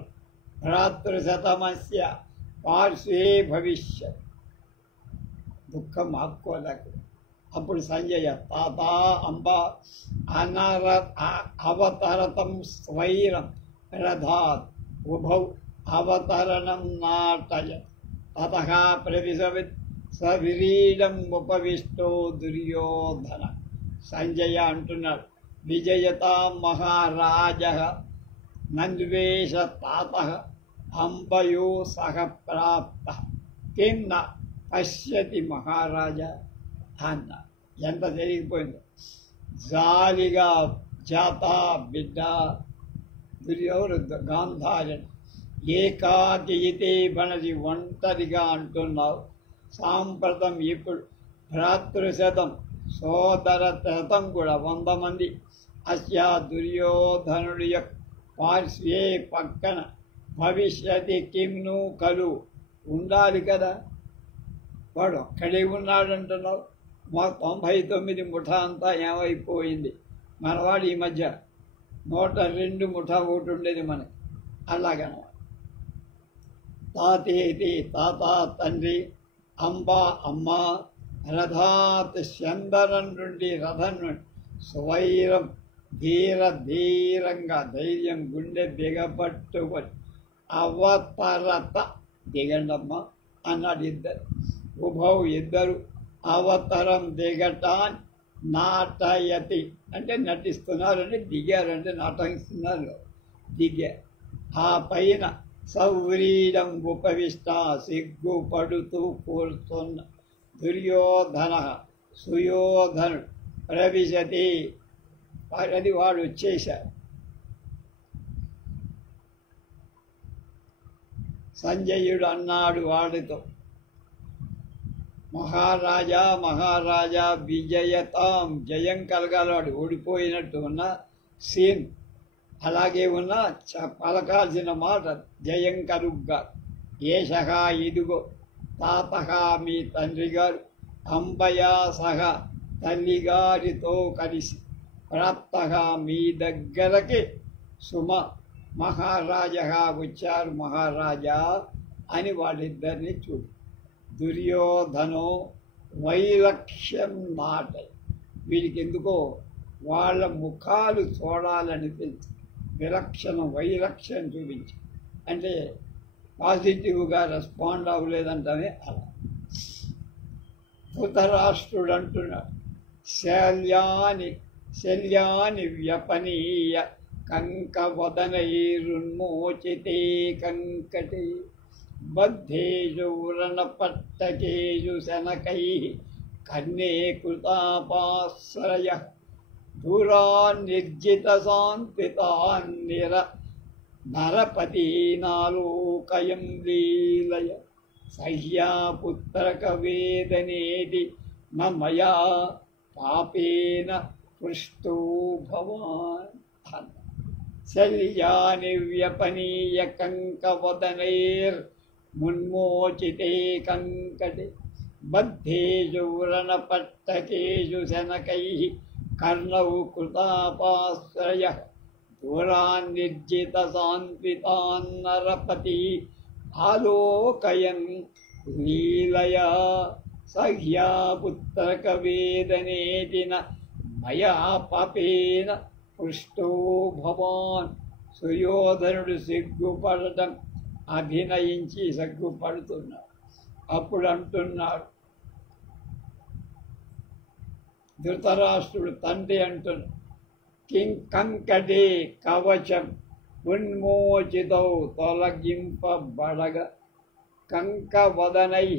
భ్రాతృశతమస్య పార్శ్వే భవిష్యత్. దుఃఖం ఆపుకోలేక అప్పుడు సంజయ తాత అంబ అవతరతం స్వైరం రథాత్ ఉభౌ అవతరణం నాటయ తతః ప్రవిశవిత్ సవిరీడం ఉపవిష్టో దుర్యోధన. సంజయ అంటున్నాడు, విజయతా మహారాజ నంద్వేష తాత అంబయో సహ ప్రాప్త కిం న పశ్యతి మహారాజా అన్న. ఎంత జరిగిపోయిందో. జాలిగా జాత బిడ్డ దుర్యోధను గాంధారి ఏకాకి ఇతే బణది ఒంటరిగా అంటున్నావు. సాంప్రతం ఇప్పుడు భ్రాతృశతం సోదర శతం కూడా 100 మంది అస్యా దుర్యోధనుడి యొక్క పార్శ్వే పక్కన భవిష్యతి కిమ్ను కలు ఉండాలి కదా. వాడు ఒక్కడే ఉన్నాడంటున్నావు. మా 99 ముఠా అంతా ఏమైపోయింది. మనవాడు ఈ మధ్య 102 ముఠా ఒకటి ఉండేది మనకి. అలాగనమాట. తాతేతి తాత తండ్రి, అంబ అమ్మ, రథాత్ చందరం నుండి రథం నుండి స్వైరం ధీరంగా ధైర్యం గుండె దిగబట్టుకొని అవతరత దిగండమ్మ అన్నాడు. ఉభౌ ఇద్దరు అవతరం దిగటాన్ని నాటయతి అంటే నటిస్తున్నారు, అంటే దిగారంటే నాటకిస్తున్నారు. దిగారు. ఆ పైన సౌవ్రీడం ఉపవిష్ట సిగ్గుపడుతూ కూర్చున్న దుర్యోధన సుయోధనుడు ప్రవిశతి. అది వాడు వచ్చేశారు. సంజయుడు అన్నాడు వాడితో, మహారాజా విజయతాం జయం కలగాలవాడు. ఓడిపోయినట్టు ఉన్న సీన్ అలాగే ఉన్న పలకాల్సిన మాట జయం కలుగ్గా. ఏషగా ఇదిగో తాతగా మీ తండ్రి గారు అంబయా సహా తల్లిగారితో కలిసి ప్రాప్తగా మీ దగ్గరకి సుమ మహారాజగా వచ్చారు. మహారాజా అని వాళ్ళిద్దరిని చూడు. దుర్యోధనో వైలక్ష్యం నాటై, వీడికి ఎందుకో వాళ్ళ ముఖాలు చూడాలని తెలుసు. విలక్షణం వైలక్ష్యం చూపించి అంటే పాజిటివ్గా రెస్పాండ్ అవ్వలేదంటనే అలా. ధృతరాష్ట్రుడు అంటున్నాడు, శల్యాని వ్యపనీయ కంకవదనైరున్మోచితే కంకటే బద్ధేషు వ్రణపట్టకేషు శనకైః కర్ణే కృతాపాశ్రయ దూరాన్నిర్జితశాంతితాన్నిర నరపతీనాలోకయం లీలయ సహ్యాపుత్రకవేదనేది మయా పాపేన పృష్టో భవాన్. శల్యాని వ్యపనీయ కంకవదనైర్మున్మోచితే కంకటే బద్ధేషు వ్రణపట్టకేషు శనకైః కర్ణౌ కృతాపాశ్రయ దూరాన్నిర్జితశాంతితాన్నరపతి ఆలోకయన్ లీలయా సహ్యాపుత్రకవేదనేతి మయా పాపేన పృష్టో భవాన్. సుయోధనుడు సిగ్గుపడటం అభినయించి సిగ్గుపడుతున్నాడు. అప్పుడు అంటున్నాడు ధృతరాష్ట్రుడు తండ్రి అంటున్నాడు, కంకటే కవచం ఉన్మోచితౌ తొలగింపబడగ కంకవదనై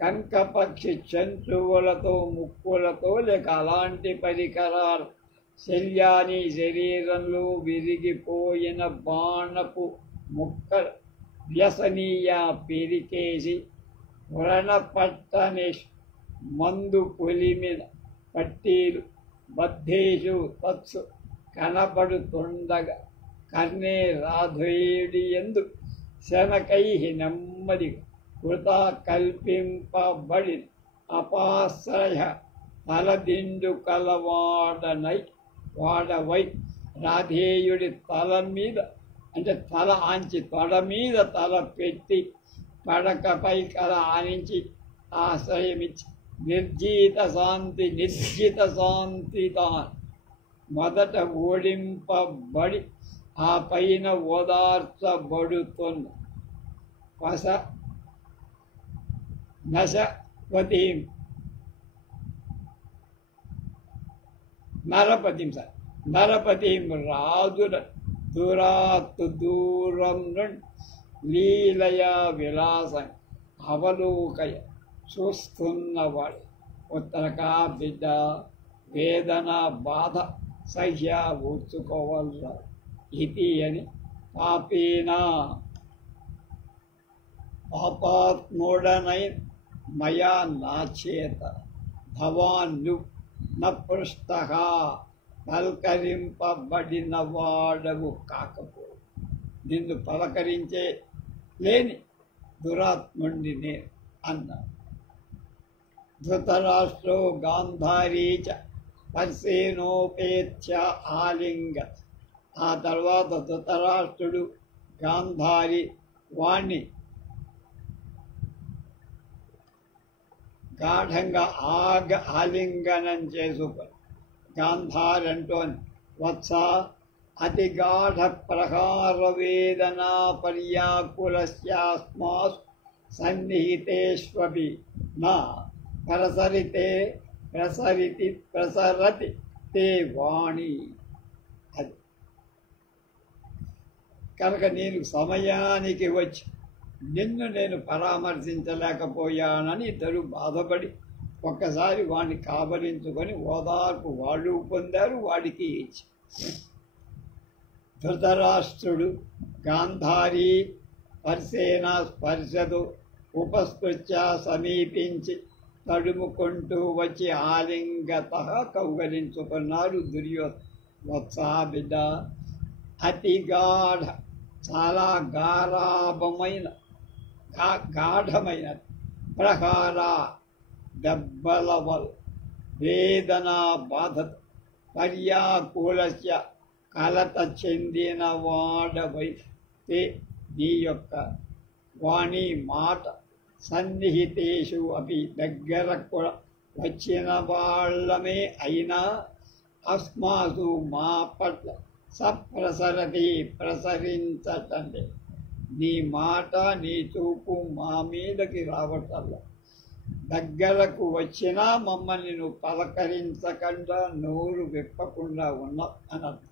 కంకపక్షి చంచువులతో ముక్కులతో లేక అలాంటి పరికరాలు శల్యాని శరీరంలో విరిగిపోయిన బాణపు ముక్క వ్యసనీయ పిరికేసి వ్రణపట్టని మందు పొలిమిన పట్టీలు బద్ధేషు తత్సు కనబడుతుండగా కర్ణే రాధుయుడి ఎందు శనకై నెమ్మది కృత కల్పింపబడి అపాశ్రయ తలదిండు వాడవై రాధేయుడి తల మీద అంటే తల ఆంచి తొడ మీద తల పెట్టి పడకపై కల ఆనించి ఆశ్రయమిచ్చి నిర్జిత శాంతితాన్ మొదట ఓడింపబడి ఆ పైన ఓదార్చబడుతున్న నరపతిం రాజుల దూరం నుండి లీలయా విలాసం అవలోకయ చూస్తున్నవాడు ఉత్తరకా బిడ్డ వేదన బాధ సహ్య ఊర్చుకోవాల ఇది అని పాపాత్ముడనై మయా నాచేత భవాన్ను నపృష్టః పలకరింపబడిన వాడవు కాకపో, నిన్ను పలకరించే లేని దురాత్ముడిని నేను అన్నాడు. ధృతరాష్ట్రో గాంధారీ చ పర్సేనోపేత్య ఆలింగత్. ఆ తర్వాత ధృతరాష్ట్రుడు గాంధారి వాణ్ణి గాఢంగా ఆలింగనం చేసుకొని గాంధారంటోని వత్స అతి గాఢ ప్రహార వేదనా పర్యాకులస్యాస్మాసు సన్నిహితేష్వపి నా ప్రసరతి తే వాణి. అది కనుక నేను సమయానికి వచ్చి నిన్ను నేను పరామర్శించలేకపోయానని ఇద్దరు బాధపడి ఒక్కసారి వాడిని కావలించుకొని ఓదార్పు వాళ్ళు పొందారు, వాడికి ఇచ్చి. ధృతరాష్ట్రుడు గాంధారీ పర్సేన స్పర్శతో ఉపస్పృత్య సమీపించి తడుముకుంటూ వచ్చి ఆలింగత కౌగలించుకున్నారు దుర్యోధన. వత్సా బిడ్డ అతి గాఢ చాలా గాఢమైన ప్రహార దెబ్బల వల్ల వేదన బాధ పర్యాకులస్య కలత చెందిన వాడవైతే నీ యొక్క వాణి మాట సన్నిహితేషు అపి దగ్గరకు కూడా వచ్చిన వాళ్ళమే అయినా అస్మాసు మా పట్ల సప్రసరతి ప్రసరించటండి. నీ మాట నీ చూపు మా మీదకి రావటంలో దగ్గరకు వచ్చినా మమ్మల్ని నువ్వు పలకరించకుండా నోరు విప్పకుండా ఉన్నావు అని అర్థం.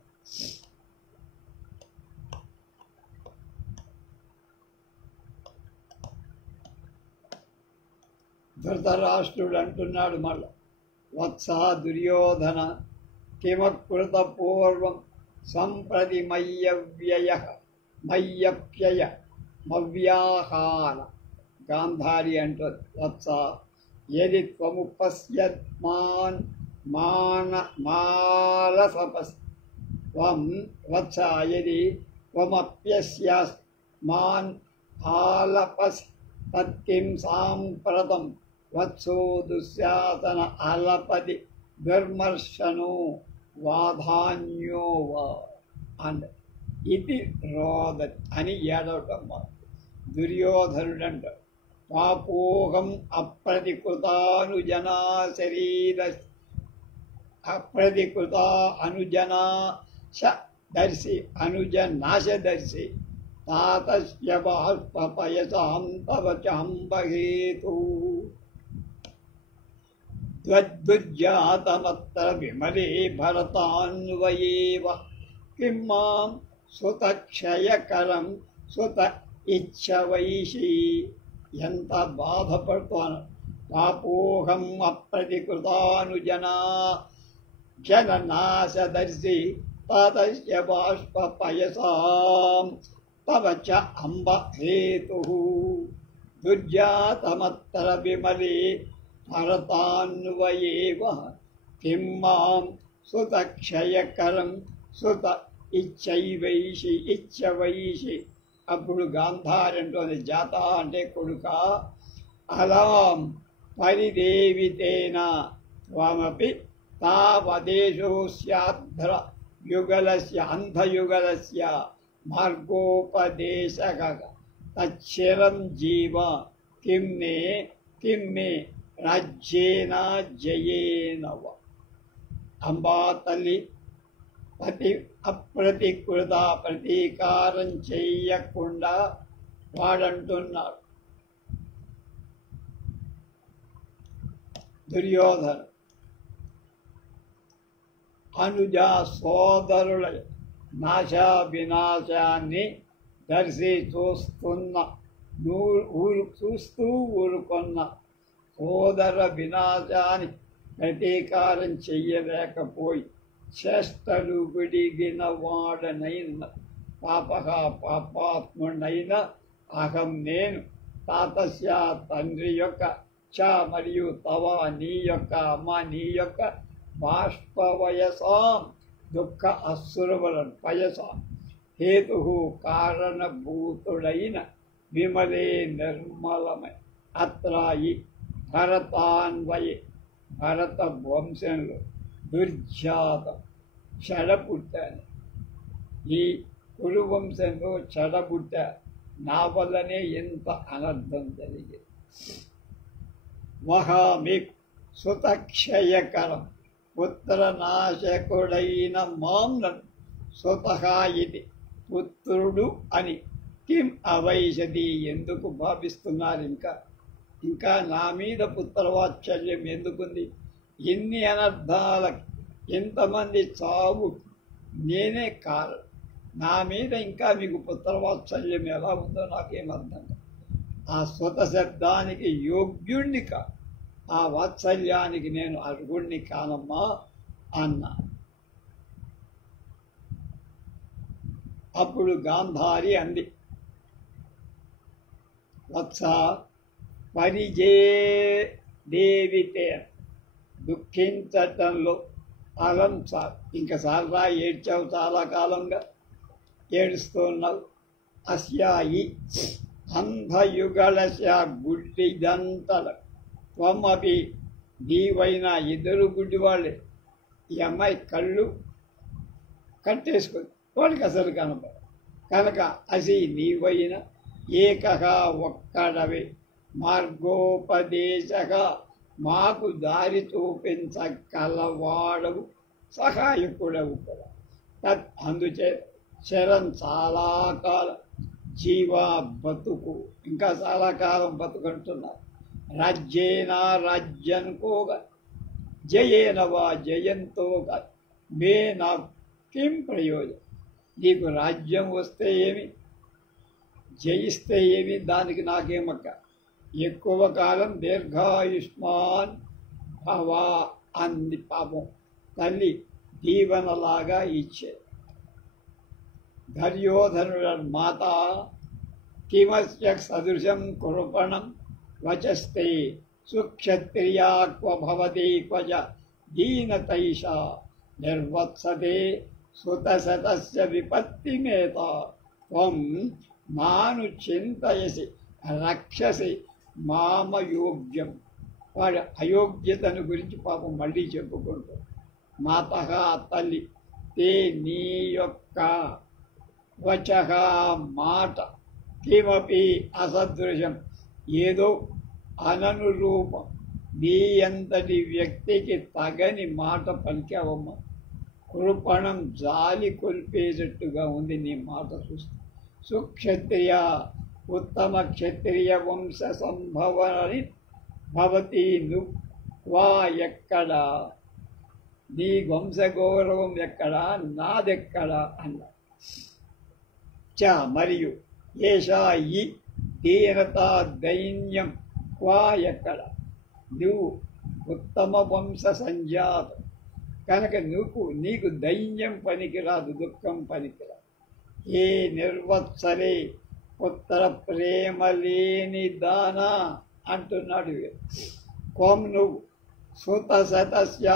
ధృతరాష్ట్రుడు అంటున్నాడు మళ్ళా, వత్స దుర్యోధన కిమకృత పూర్వం సంప్రతి మయ్యప్యయ మవ్యాహార. గాంధారి అంటుంది, వత్స యది త్వముపశ్యత్మాన్ మాలసపస్ త్వం వత్స యది త్వమప్యస్యాస్మాన్ ఆలపస్ తత్కిం సాంప్రతం వత్సో దుశ్శాసన అలపది దుర్మర్శనో వాధాన్యో వా అండ్ ఇది రోదత్ అని ఏడవటం. దుర్యోధనుడంట, పాపోహం అప్రతికృతానుజనా శరీర అప్రతికృత అనుజనా శ దర్శి అనుజ నాశదర్శి తాతస్య బాష్పయసాం తవ చాంబహేతు త్వద్దుర్జాతమత్ర విమలే భరతాన్వయేవ కిం మాం సుతక్షయకరం సుత ఇచ్చవైషి. ఎంత బాధపడుతాను. పాపోహం అప్రతికృతానుజనా జననాశదర్శి తాతస్య బాష్పయసాం తవ చ అంబ హేతు దుర్జాతమత్ర విమలే భరతాన్వయేవ కిం మాం సుతక్షయకరం సుత ఇచ్చవైషి. అప్పుడు గాంధారి అంటోంది, జాత అంటే కొడుక, అలాం పరిదేవితేన త్వమపి తావదేశోస్యాధ్ర యుగలస్య అంధయుగలస్య మార్గోపదేశక తచ్చిరం జీవ కిం మే రాజ్యేన జయేన వా. అంబా తల్లి అప్రతికృత ప్రతీకారం చెయ్యకుండా వాడంటున్నాడు. దుర్యోధన అనుజ సోదరుల నాశా వినాశాన్ని చూస్తూ ఊరుకున్న సోదర వినాశాన్ని ప్రతీకారం చెయ్యలేకపోయి చేష్టలు విడిగిన వాడనైన పాపాత్ముడైన అహం నేను తాతస్య తండ్రి యొక్క చ మరియు తవ నీ యొక్క అమ్మ నీ యొక్క బాష్పవయసాం దుఃఖ అశ్రువులను పయసాం హేతు కారణభూతుడైన విమలే నిర్మలమై అత్రాయి భరతాన్వయే భరత వంశంలో దుర్జాతం చెడపుట్టాను. ఈ కురువంశంలో చెడబుట్టా, నా వల్లనే ఎంత అనర్థం జరిగింది. వహామి సుతక్షయకరం పుత్రనాశకుడైన మాంనను స్వతహా ఇది పుత్రుడు అని కిం అవైషది ఎందుకు భావిస్తున్నారు? ఇంకా నా మీద పుత్రవాత్సల్యం ఎందుకుంది? ఎన్ని అనర్థాలకి ఎంతమంది చావు నేనే కారణం. నా మీద ఇంకా మీకు పుత్రవాత్సల్యం ఎలా ఉందో నాకేమర్థం కాదు. ఆ స్వత శబ్దానికి యోగ్యుణ్ణి కా, ఆ వాత్సల్యానికి నేను అర్హుణ్ణి కానమ్మా అన్నా. అప్పుడు గాంధారి అంది, వత్స పరిజే దేవితే దుఃఖించటంలో అలం సార్. ఇంకా సార్రా ఏడ్చావు, చాలా కాలంగా ఏడుస్తున్నావు. అస్యాయి అంధయుగళశ గుడ్డిదంతల త్వమపి నీవైనా ఇద్దరు గుడ్డివాళ్ళే. ఈ అమ్మాయి కళ్ళు కట్టేసుకుంది, వాడికి అసలు కనపడ కనుక అసి నీవైనా ఏకగా ఒక్కడవే మార్గోపదేశగా మాకు దారి చూపించగలవాడవు సహాయకుడవు కూడా. అందుచే శరం చాలా కాలం జీవా బతుకు, ఇంకా చాలా కాలం బతుకుంటున్నారు. రాజ్యేనా రాజ్యనుకోగా జయేనవా జయంతోగా మే నాకు కిం ప్రయోజనం. నీకు రాజ్యం వస్తే ఏమి, జయిస్తే ఏమి, దానికి నాకేమక్క. ఎక్కువ కాలం దీర్ఘాయుష్మాన్ భవా అంది పాపం తల్లి దీవెనలాగా ఇచ్చే. దుర్యోధనుల మాత కిమస్య సదృశం కృపణం వచస్తే సుక్షత్రియా క్వ భవతి క్వచ దీనతైషా నిర్వత్సతే సుతశతస్య విపత్తిమేత త్వం మాను చింతయసి రక్షసి మామయోగ్యం. వాడి అయోగ్యతను గురించి పాపం మళ్ళీ చెప్పుకుంటాం. మాతగా తల్లి తే నీ యొక్క వచః మాట కిమపి అసదృశం ఏదో అననురూపం నీ అంతటి వ్యక్తికి తగని మాట పలికావమ్మ. కృపణం జాలి కొల్పేటట్టుగా ఉంది నీ మాట చూస్తే. సుక్షత్రియ ఉత్తమ క్షత్రియ వంశ సంభవని భవతి నువ్వా ఎక్కడా, నీ వంశ గౌరవం ఎక్కడా, నాదెక్కడా అన్న. చ మరియు ఏషా ఈ దీనత దైన్యం క్వా ఎక్కడ. నువ్వు ఉత్తమ వంశ సంజాతం కనుక నీకు దైన్యం పనికిరాదు, దుఃఖం పనికిరాదు. ఏ నిర్వత్సలే పుత్ర ప్రేమ లేని దానా అంటున్నాడు. కోం నువ్వు సుత శతస్య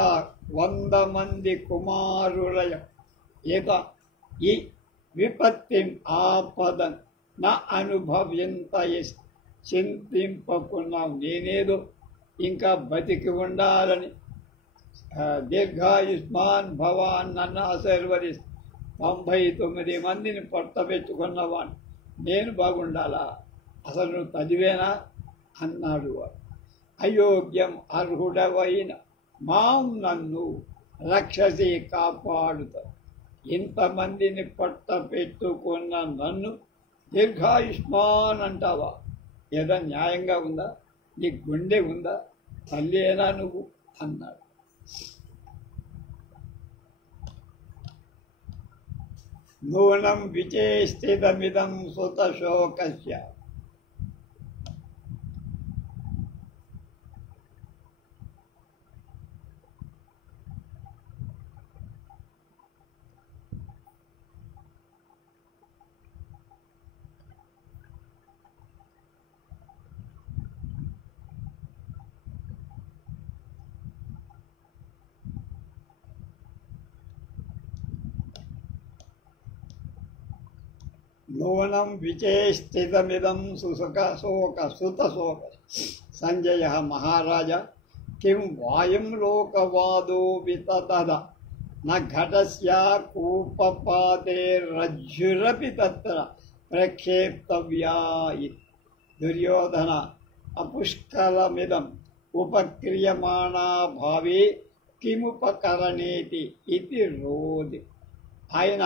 100 మంది కుమారులయ ఏత ఈ విపత్తిం ఆపదం నా అనుభవ్యంత చింతింపకున్నావు. నేనేదో ఇంకా బతికి ఉండాలని దీర్ఘాయుష్మాన్ భవాన్ నన్ను ఆశీర్వదిస్తూ 99 మందిని పొట్టబెట్టుకున్నవాడు నేను బాగుండాలా, అసలు నువ్వు చదివేనా అన్నాడు. అయోగ్యం అర్హుడవైన మాం నన్ను రక్షసి కాపాడుతా. ఇంతమందిని పట్ట పెట్టుకున్న నన్ను దీర్ఘాయుష్మాన్ అంటావా? ఏదో న్యాయంగా ఉందా? నీ గుండె ఉందా? తల్లేనా నువ్వు అన్నాడు. నూనం విచేష్టితమిదం సుతశోకస్య నూనం విచేష్టితమిదం సుతశోక. సంజయ మహారాజా కిం వాయం లోకవాదో వితతద న ఘటస్య కూపపాతేర్రజ్జురపి తత్ర ప్రక్షేప్తవ్యా. దుర్యోధన అపుష్కలమిదం ఉపక్రియమాణా భావే కిముపకరణేతి ఇది రోది. ఆయన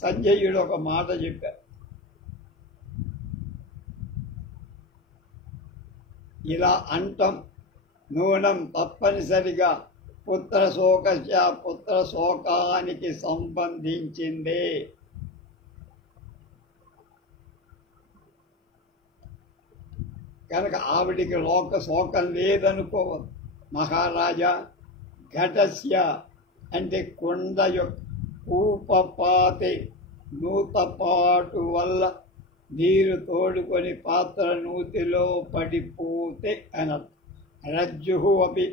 సంజయుడు ఒక మాట చెప్పారు. ఇలా అంటాం నూనం తప్పనిసరిగా పుత్ర శోకానికి సంబంధించిందే. కనుక ఆవిడికి లోక శోకం లేదనుకోవద్దు. మహారాజా ఘటస్య అంటే కొండ యొక్క కూపపాతే నూతపాటు వల్ల నీరు తోడుకొని పాత్ర నూతిలో పడిపోతే అనర్థం. రజ్జు అపి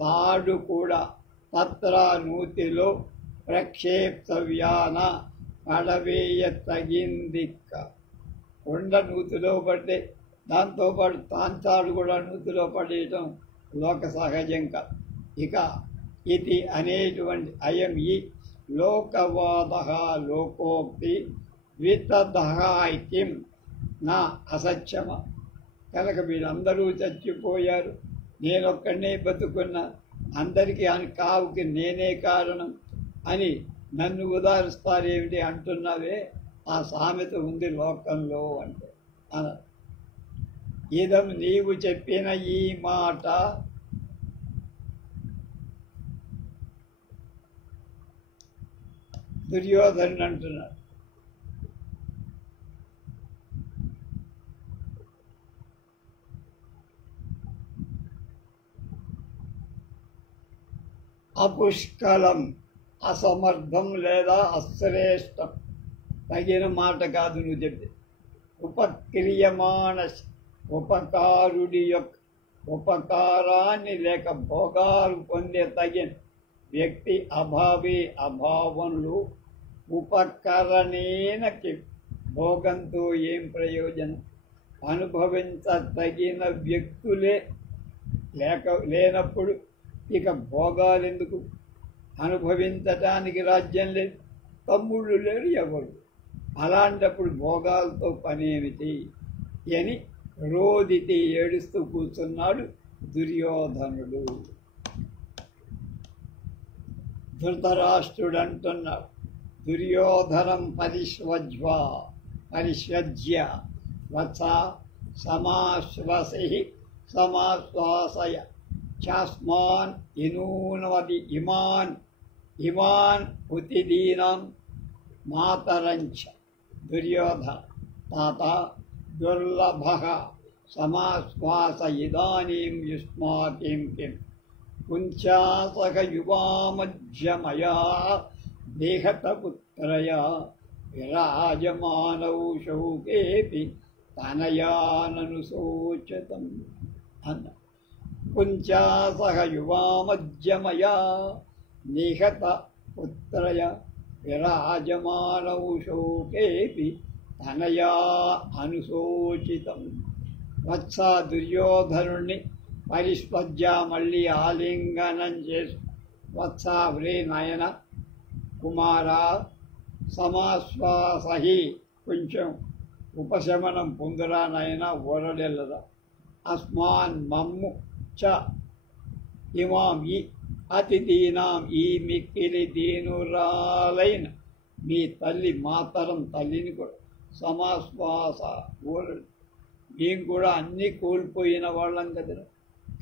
తాడు కూడా తత్ర నూతిలో ప్రక్షేప్తవ్యాన పడవేయ తగిందిక్క. కొండ నూతిలో పడితే దాంతోపాటు తాంచాడు కూడా నూతిలో పడేయటం లోక సహజంగా. ఇక ఇది అనేటువంటి అయం ఈ లోకవాద లోకోక్తి వితదః కిం నా అసత్యమా? కనుక వీళ్ళందరూ చచ్చిపోయారు, నేనొక్కడనే బతుకున్నా, అందరికీ కావుకి నేనే కారణం అని నన్ను ఉదాహరిస్తారేమిటి అంటున్నావే, ఆ సామెత ఉంది లోకంలో అంటే అన. ఇదం నీవు చెప్పిన ఈ మాట దుర్యోధనుడు అంటున్నాడు. అపుష్కలం, అసమర్థం లేదా అశ్రేష్టం, తగిన మాట కాదు నువ్వు చెప్పి. ఉపక్రియమాణ, ఉపకారుడి యొక్క ఉపకారాన్ని లేక భోగాలు పొందే తగిన వ్యక్తి అభావి, అభావంలో ఉపకరణేనకి భోగంతో ఏం ప్రయోజనం? అనుభవించదగిన వ్యక్తులే లేనప్పుడు ఇక భోగాలు ఎందుకు? అనుభవించటానికి రాజ్యం లేదు, తమ్ముళ్ళు లేరు, ఎవరు. అలాంటప్పుడు భోగాలతో పనేమిటి అని రోదితి ఏడుస్తూ కూర్చున్నాడు దుర్యోధనుడు. ధృతరాష్ట్రుడు అంటున్నాడు, దుర్యోధనం పరిష్వజ్య వత్స సమాశ్వసి సమాశ్వాసయ చాస్మాన్ ఇనూనవది ఇమాన్ ఉతిదీనం మాతరంచ. దుర్యోధన తాత దుర్లభ సమాశ్వాస ఇదానీం యుష్మాకిం కిం కుంచాసక యువామధ్యమయా దేహతపుత్రయా విరాజమానౌ శౌకేపి తనయానను శోచతం అన్న. కుంచాసక యువామధ్యమయా నిహత పుత్రయ విరాజమానౌ శోకేపి తనయా అనుశోచితం. వత్స దుర్యోధనుణ్ణి పరిష్పజ్య మళ్ళీ ఆలింగనం చేసి, వత్స వ్రే నయన కుమారా సమాశ్వాసహి, కొంచెం ఉపశమనం పొందురా నయన, ఓరడెల్లరా. అస్మాన్ మమ్ము చ ఇమాం ఈ అతిథీనాం, ఈ మిక్కిలి దీనురాలైన మీ తల్లి మాతరం తల్లిని కూడా సమాశ్వాస ఓరడు. మేము కూడా అన్నీ కోల్పోయిన వాళ్ళం కదా,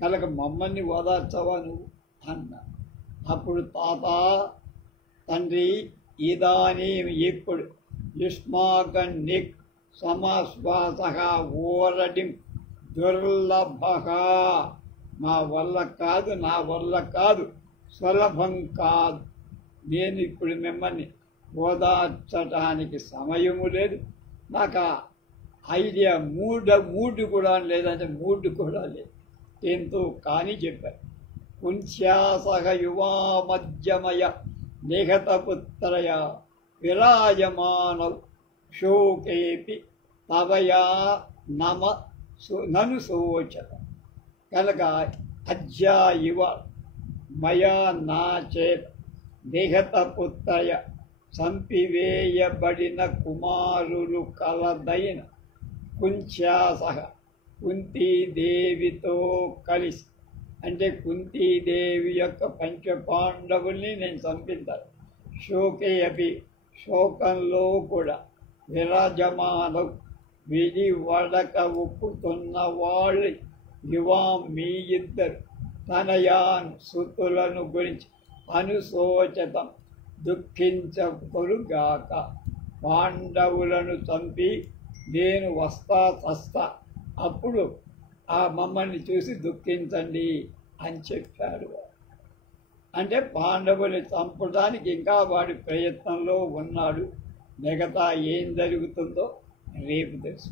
కనుక మమ్మల్ని ఓదార్చవా నువ్వు అన్న. అప్పుడు తాత తండ్రి ఇదానీ ఇప్పుడు యుష్మాకం నిక్ సమాశ్వాస ఓరడిం దుర్లభ, మా వల్ల కాదు, నా వల్ల కాదు, సులభం కాదు. నేను ఇప్పుడు మిమ్మల్ని ఓదార్చడానికి సమయము లేదు, నాకు ఐడియా మూడు కూడా లేదంటే మూడు కూడా లేదు. దీంతో కానీ చెప్పారు. కుంశ్యాసహ యువా మధ్యమయ నిహతపుత్రయ విరాజమానౌ శోకేపి తవయా నను శోచత. కనుక అద్యా ఇవ మయా నా చేత నిహతపుత్రయ చంపివేయబడిన కుమారులు కలదైన కుంశ్యాసహ కుంతీదేవితో కలిసి, అంటే కుంతీదేవి యొక్క పంచపాండవుల్ని నేను చంపించాను. శోకే అపి, శోకంలో కూడా, విరాజమానం విధి వడక ఉప్పుతున్న వాళ్ళు, యువాం మీ ఇద్దరు తనయాన్ సుతులను గురించి అనుశోచతం దుఃఖించకురుగాక. పాండవులను చంపి నేను వస్తా, అప్పుడు ఆ మమ్మల్ని చూసి దుఃఖించండి అని చెప్పాడు. అంటే పాండవుని చంపడానికి ఇంకా వాడి ప్రయత్నంలో ఉన్నాడు. మిగతా ఏం జరుగుతుందో రేపు తెలుసు.